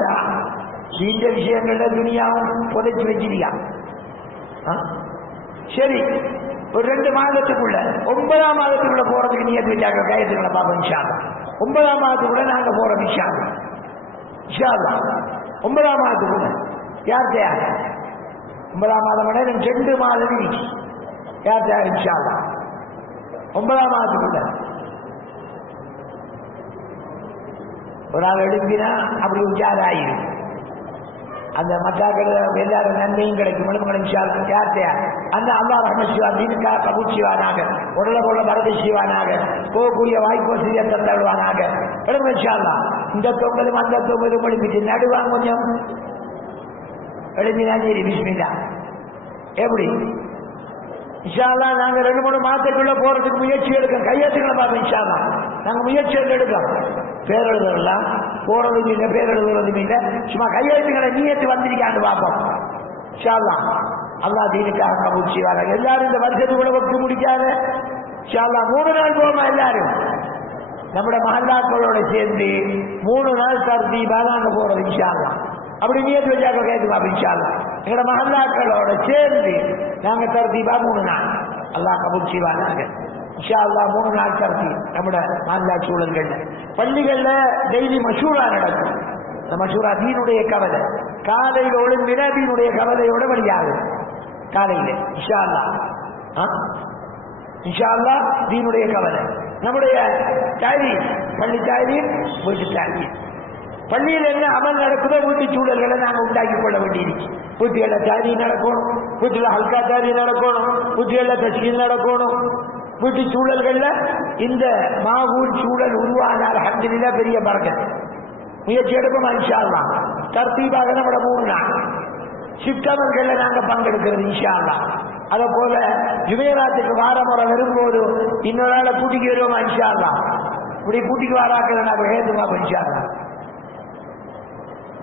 இந்த விஷயங்கள்ல துணியாவும் புதைச்சி வச்சிருக்கா. சரி ஒரு 2 மாதத்துக்குள்ள 9ஆம் மாதத்துக்குள்ள போறதுக்கு நீங்க வச்சாங்க கையத்துக்களை பார்ப்போம் இன்ஷால்லா. 9ஆம் மாதத்துக்குள்ள நாங்க போறோம் இன்ஷால்லா. 9ஆம் மாதத்துக்குள்ள யார் தயார்? 9ஆம் மாதம் 2 மாதம் யார் தயார் இன்ஷால்லா? 9ஆம் மாதத்துக்குள்ள ஒரு ஆள் எழுப்பினா அப்படி உச்சாராயிரும். அந்த மத்தாக்கள் எல்லாரும் நன்மையும் கிடைக்கும். யார் தயார்? அந்த அல்லா ரஹ்மத் செய்வா தீனுக்காக கபூல் செய்வானாக. உடலை போல மரத்தை செய்வானாக. போகக்கூடிய வாய்ப்பு வசதியை தந்தருவானாக. எழுங்க இன்ஷால்லா. இந்த தொங்கலும் அந்த தொங்கலும் எழுப்பிட்டு நடுவாங்க கொஞ்சம் எழுந்தினா சரி பிஸ்மில்லா. எப்படி இன்ஷால்லா நாங்க 2-3 மாதத்துக்குள்ள போறதுக்கு முயற்சி எடுக்கோம். கையெழுத்துக்களை பார்ப்போம் இன்ஷால்லா. நாங்க முயற்சி எடுக்கோம். பேரெழுதலாம் போறதும் இல்லை பேரெழுதுறதும் இல்லை. சும்மா கையெழுத்துக்களை நீயத்து வந்திருக்கான்னு பார்ப்போம் இன்ஷால்லா. அல்லா தீனுக்காக கபூல் செய்வாங்க. எல்லாரும் இந்த வருஷத்துக்குள்ள வச்சு முடிக்காத இன்ஷால்லா 3 நாள் போமா. எல்லாரும் நம்முடைய மஹல்லாக்களோட சேர்ந்து 3 நாள் தர்தீபா நாங்க போறது இன்ஷால்லா. அப்படி நீயத்து வச்சாக்க கேட்குமா இன்ஷால்லா. எங்களோட மஹல்லாக்களோட சேர்ந்து நாங்க தர்தீபா 3 நாள் அல்லாஹ் கபூல் செய்வாங்க இன்ஷா அல்லாஹ். 3 நாள் தர்தீப் நம்முடைய மஹல்லா சூழல்கள்ல பள்ளிகள்ல டெய்லி மஷூரா நடக்கும். அந்த மஷூரா தீனுடைய கவலை காலையில் ஒழுங்கின தீனுடைய கவலையோட வழியாகும். காலையில இன்ஷா அல்லாஹ் இன்ஷா அல்லாஹ் தீனுடைய கவலை நம்முடைய தாய்வி பள்ளி தாய்வி வீட்டு தாய்வி பள்ளியில் என்ன அமல் நடக்குதோ வீட்டு சூழல்களை நாங்கள் உண்டாக்கி கொள்ள வேண்டியிருக்கு. வீட்டுகளில் தாரி நடக்கணும், வீட்டில் ஹல்கா தாரி நடக்கணும், வீட்டுகளில் தஸ்கீல் நடக்கணும். வீட்டு சூழல்கள்ல இந்த மாவூர் சூழல் உருவானால் அல்ஹம்துலில்லாஹ் பெரிய பரக்கத். முயற்சி எடுப்போம் இன்ஷா அல்லாஹ். தர்தீபாக நம்மட 3 நாள் சித்தவர்கள்ல நாங்க பங்கெடுக்கிறது இன்ஷா அல்லாஹ். அதை போல ஜுமேராத்துக்கு வாரமுறை வரும்போது இன்னொரு நாளை கூட்டிக்கு வருவோமா இன்ஷா அல்லாஹ். இப்படி கூட்டிக்கு வாராக்கள் நாங்கள் ஏற்றுமா இன்ஷா அல்லாஹ்.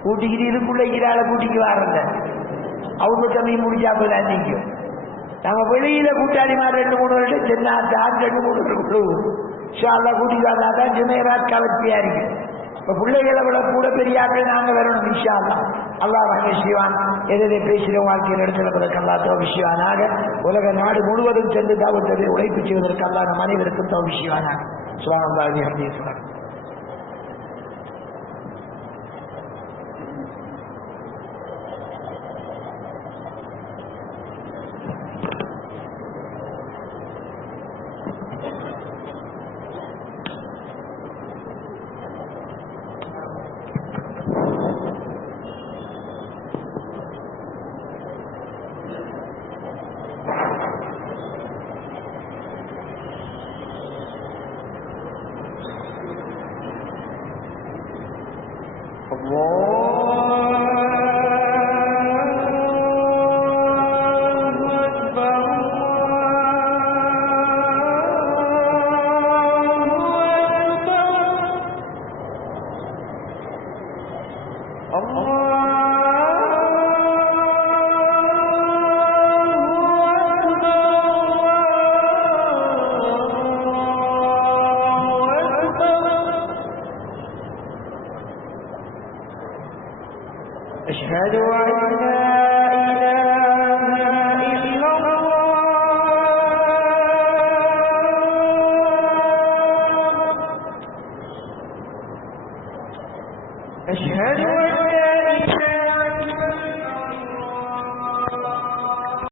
கூட்டிக்கிட்டு இதுக்குள்ள இரால கூட்டிக்கு வாரல அவங்க தம்பி முடிச்சா போய் நிற்கும். நாங்க வெளியில கூட்டாளி மாதிரி 2-3 வருடம் சென்னா 2-3 இன்ஷா அல்லாஹ் கூட்டிட்டு வந்தாதான் ஜுமைராத் கவர்ச்சியா இருக்கு. இப்ப பிள்ளைகளை விட கூட பெரியாக்கள் நாங்க வரணும் இன்ஷா அல்லாஹ். அல்லாஹ் ரஹ்மத் செய்வான். எதை பேசுகிறோம் வாழ்க்கையில் எடுத்துவதற்கு அல்லாஹ் தௌஃபீக் செய்வானாக. உலக நாடு முழுவதும் சென்று தாவத்தை உழைப்பு செய்வதற்கு அல்லாஹ் நம் அனைவருக்கும் தௌஃபீக் செய்வானாக. சுப்ஹானல்லாஹி வ பிஹம்திஹி. أشهد أن لا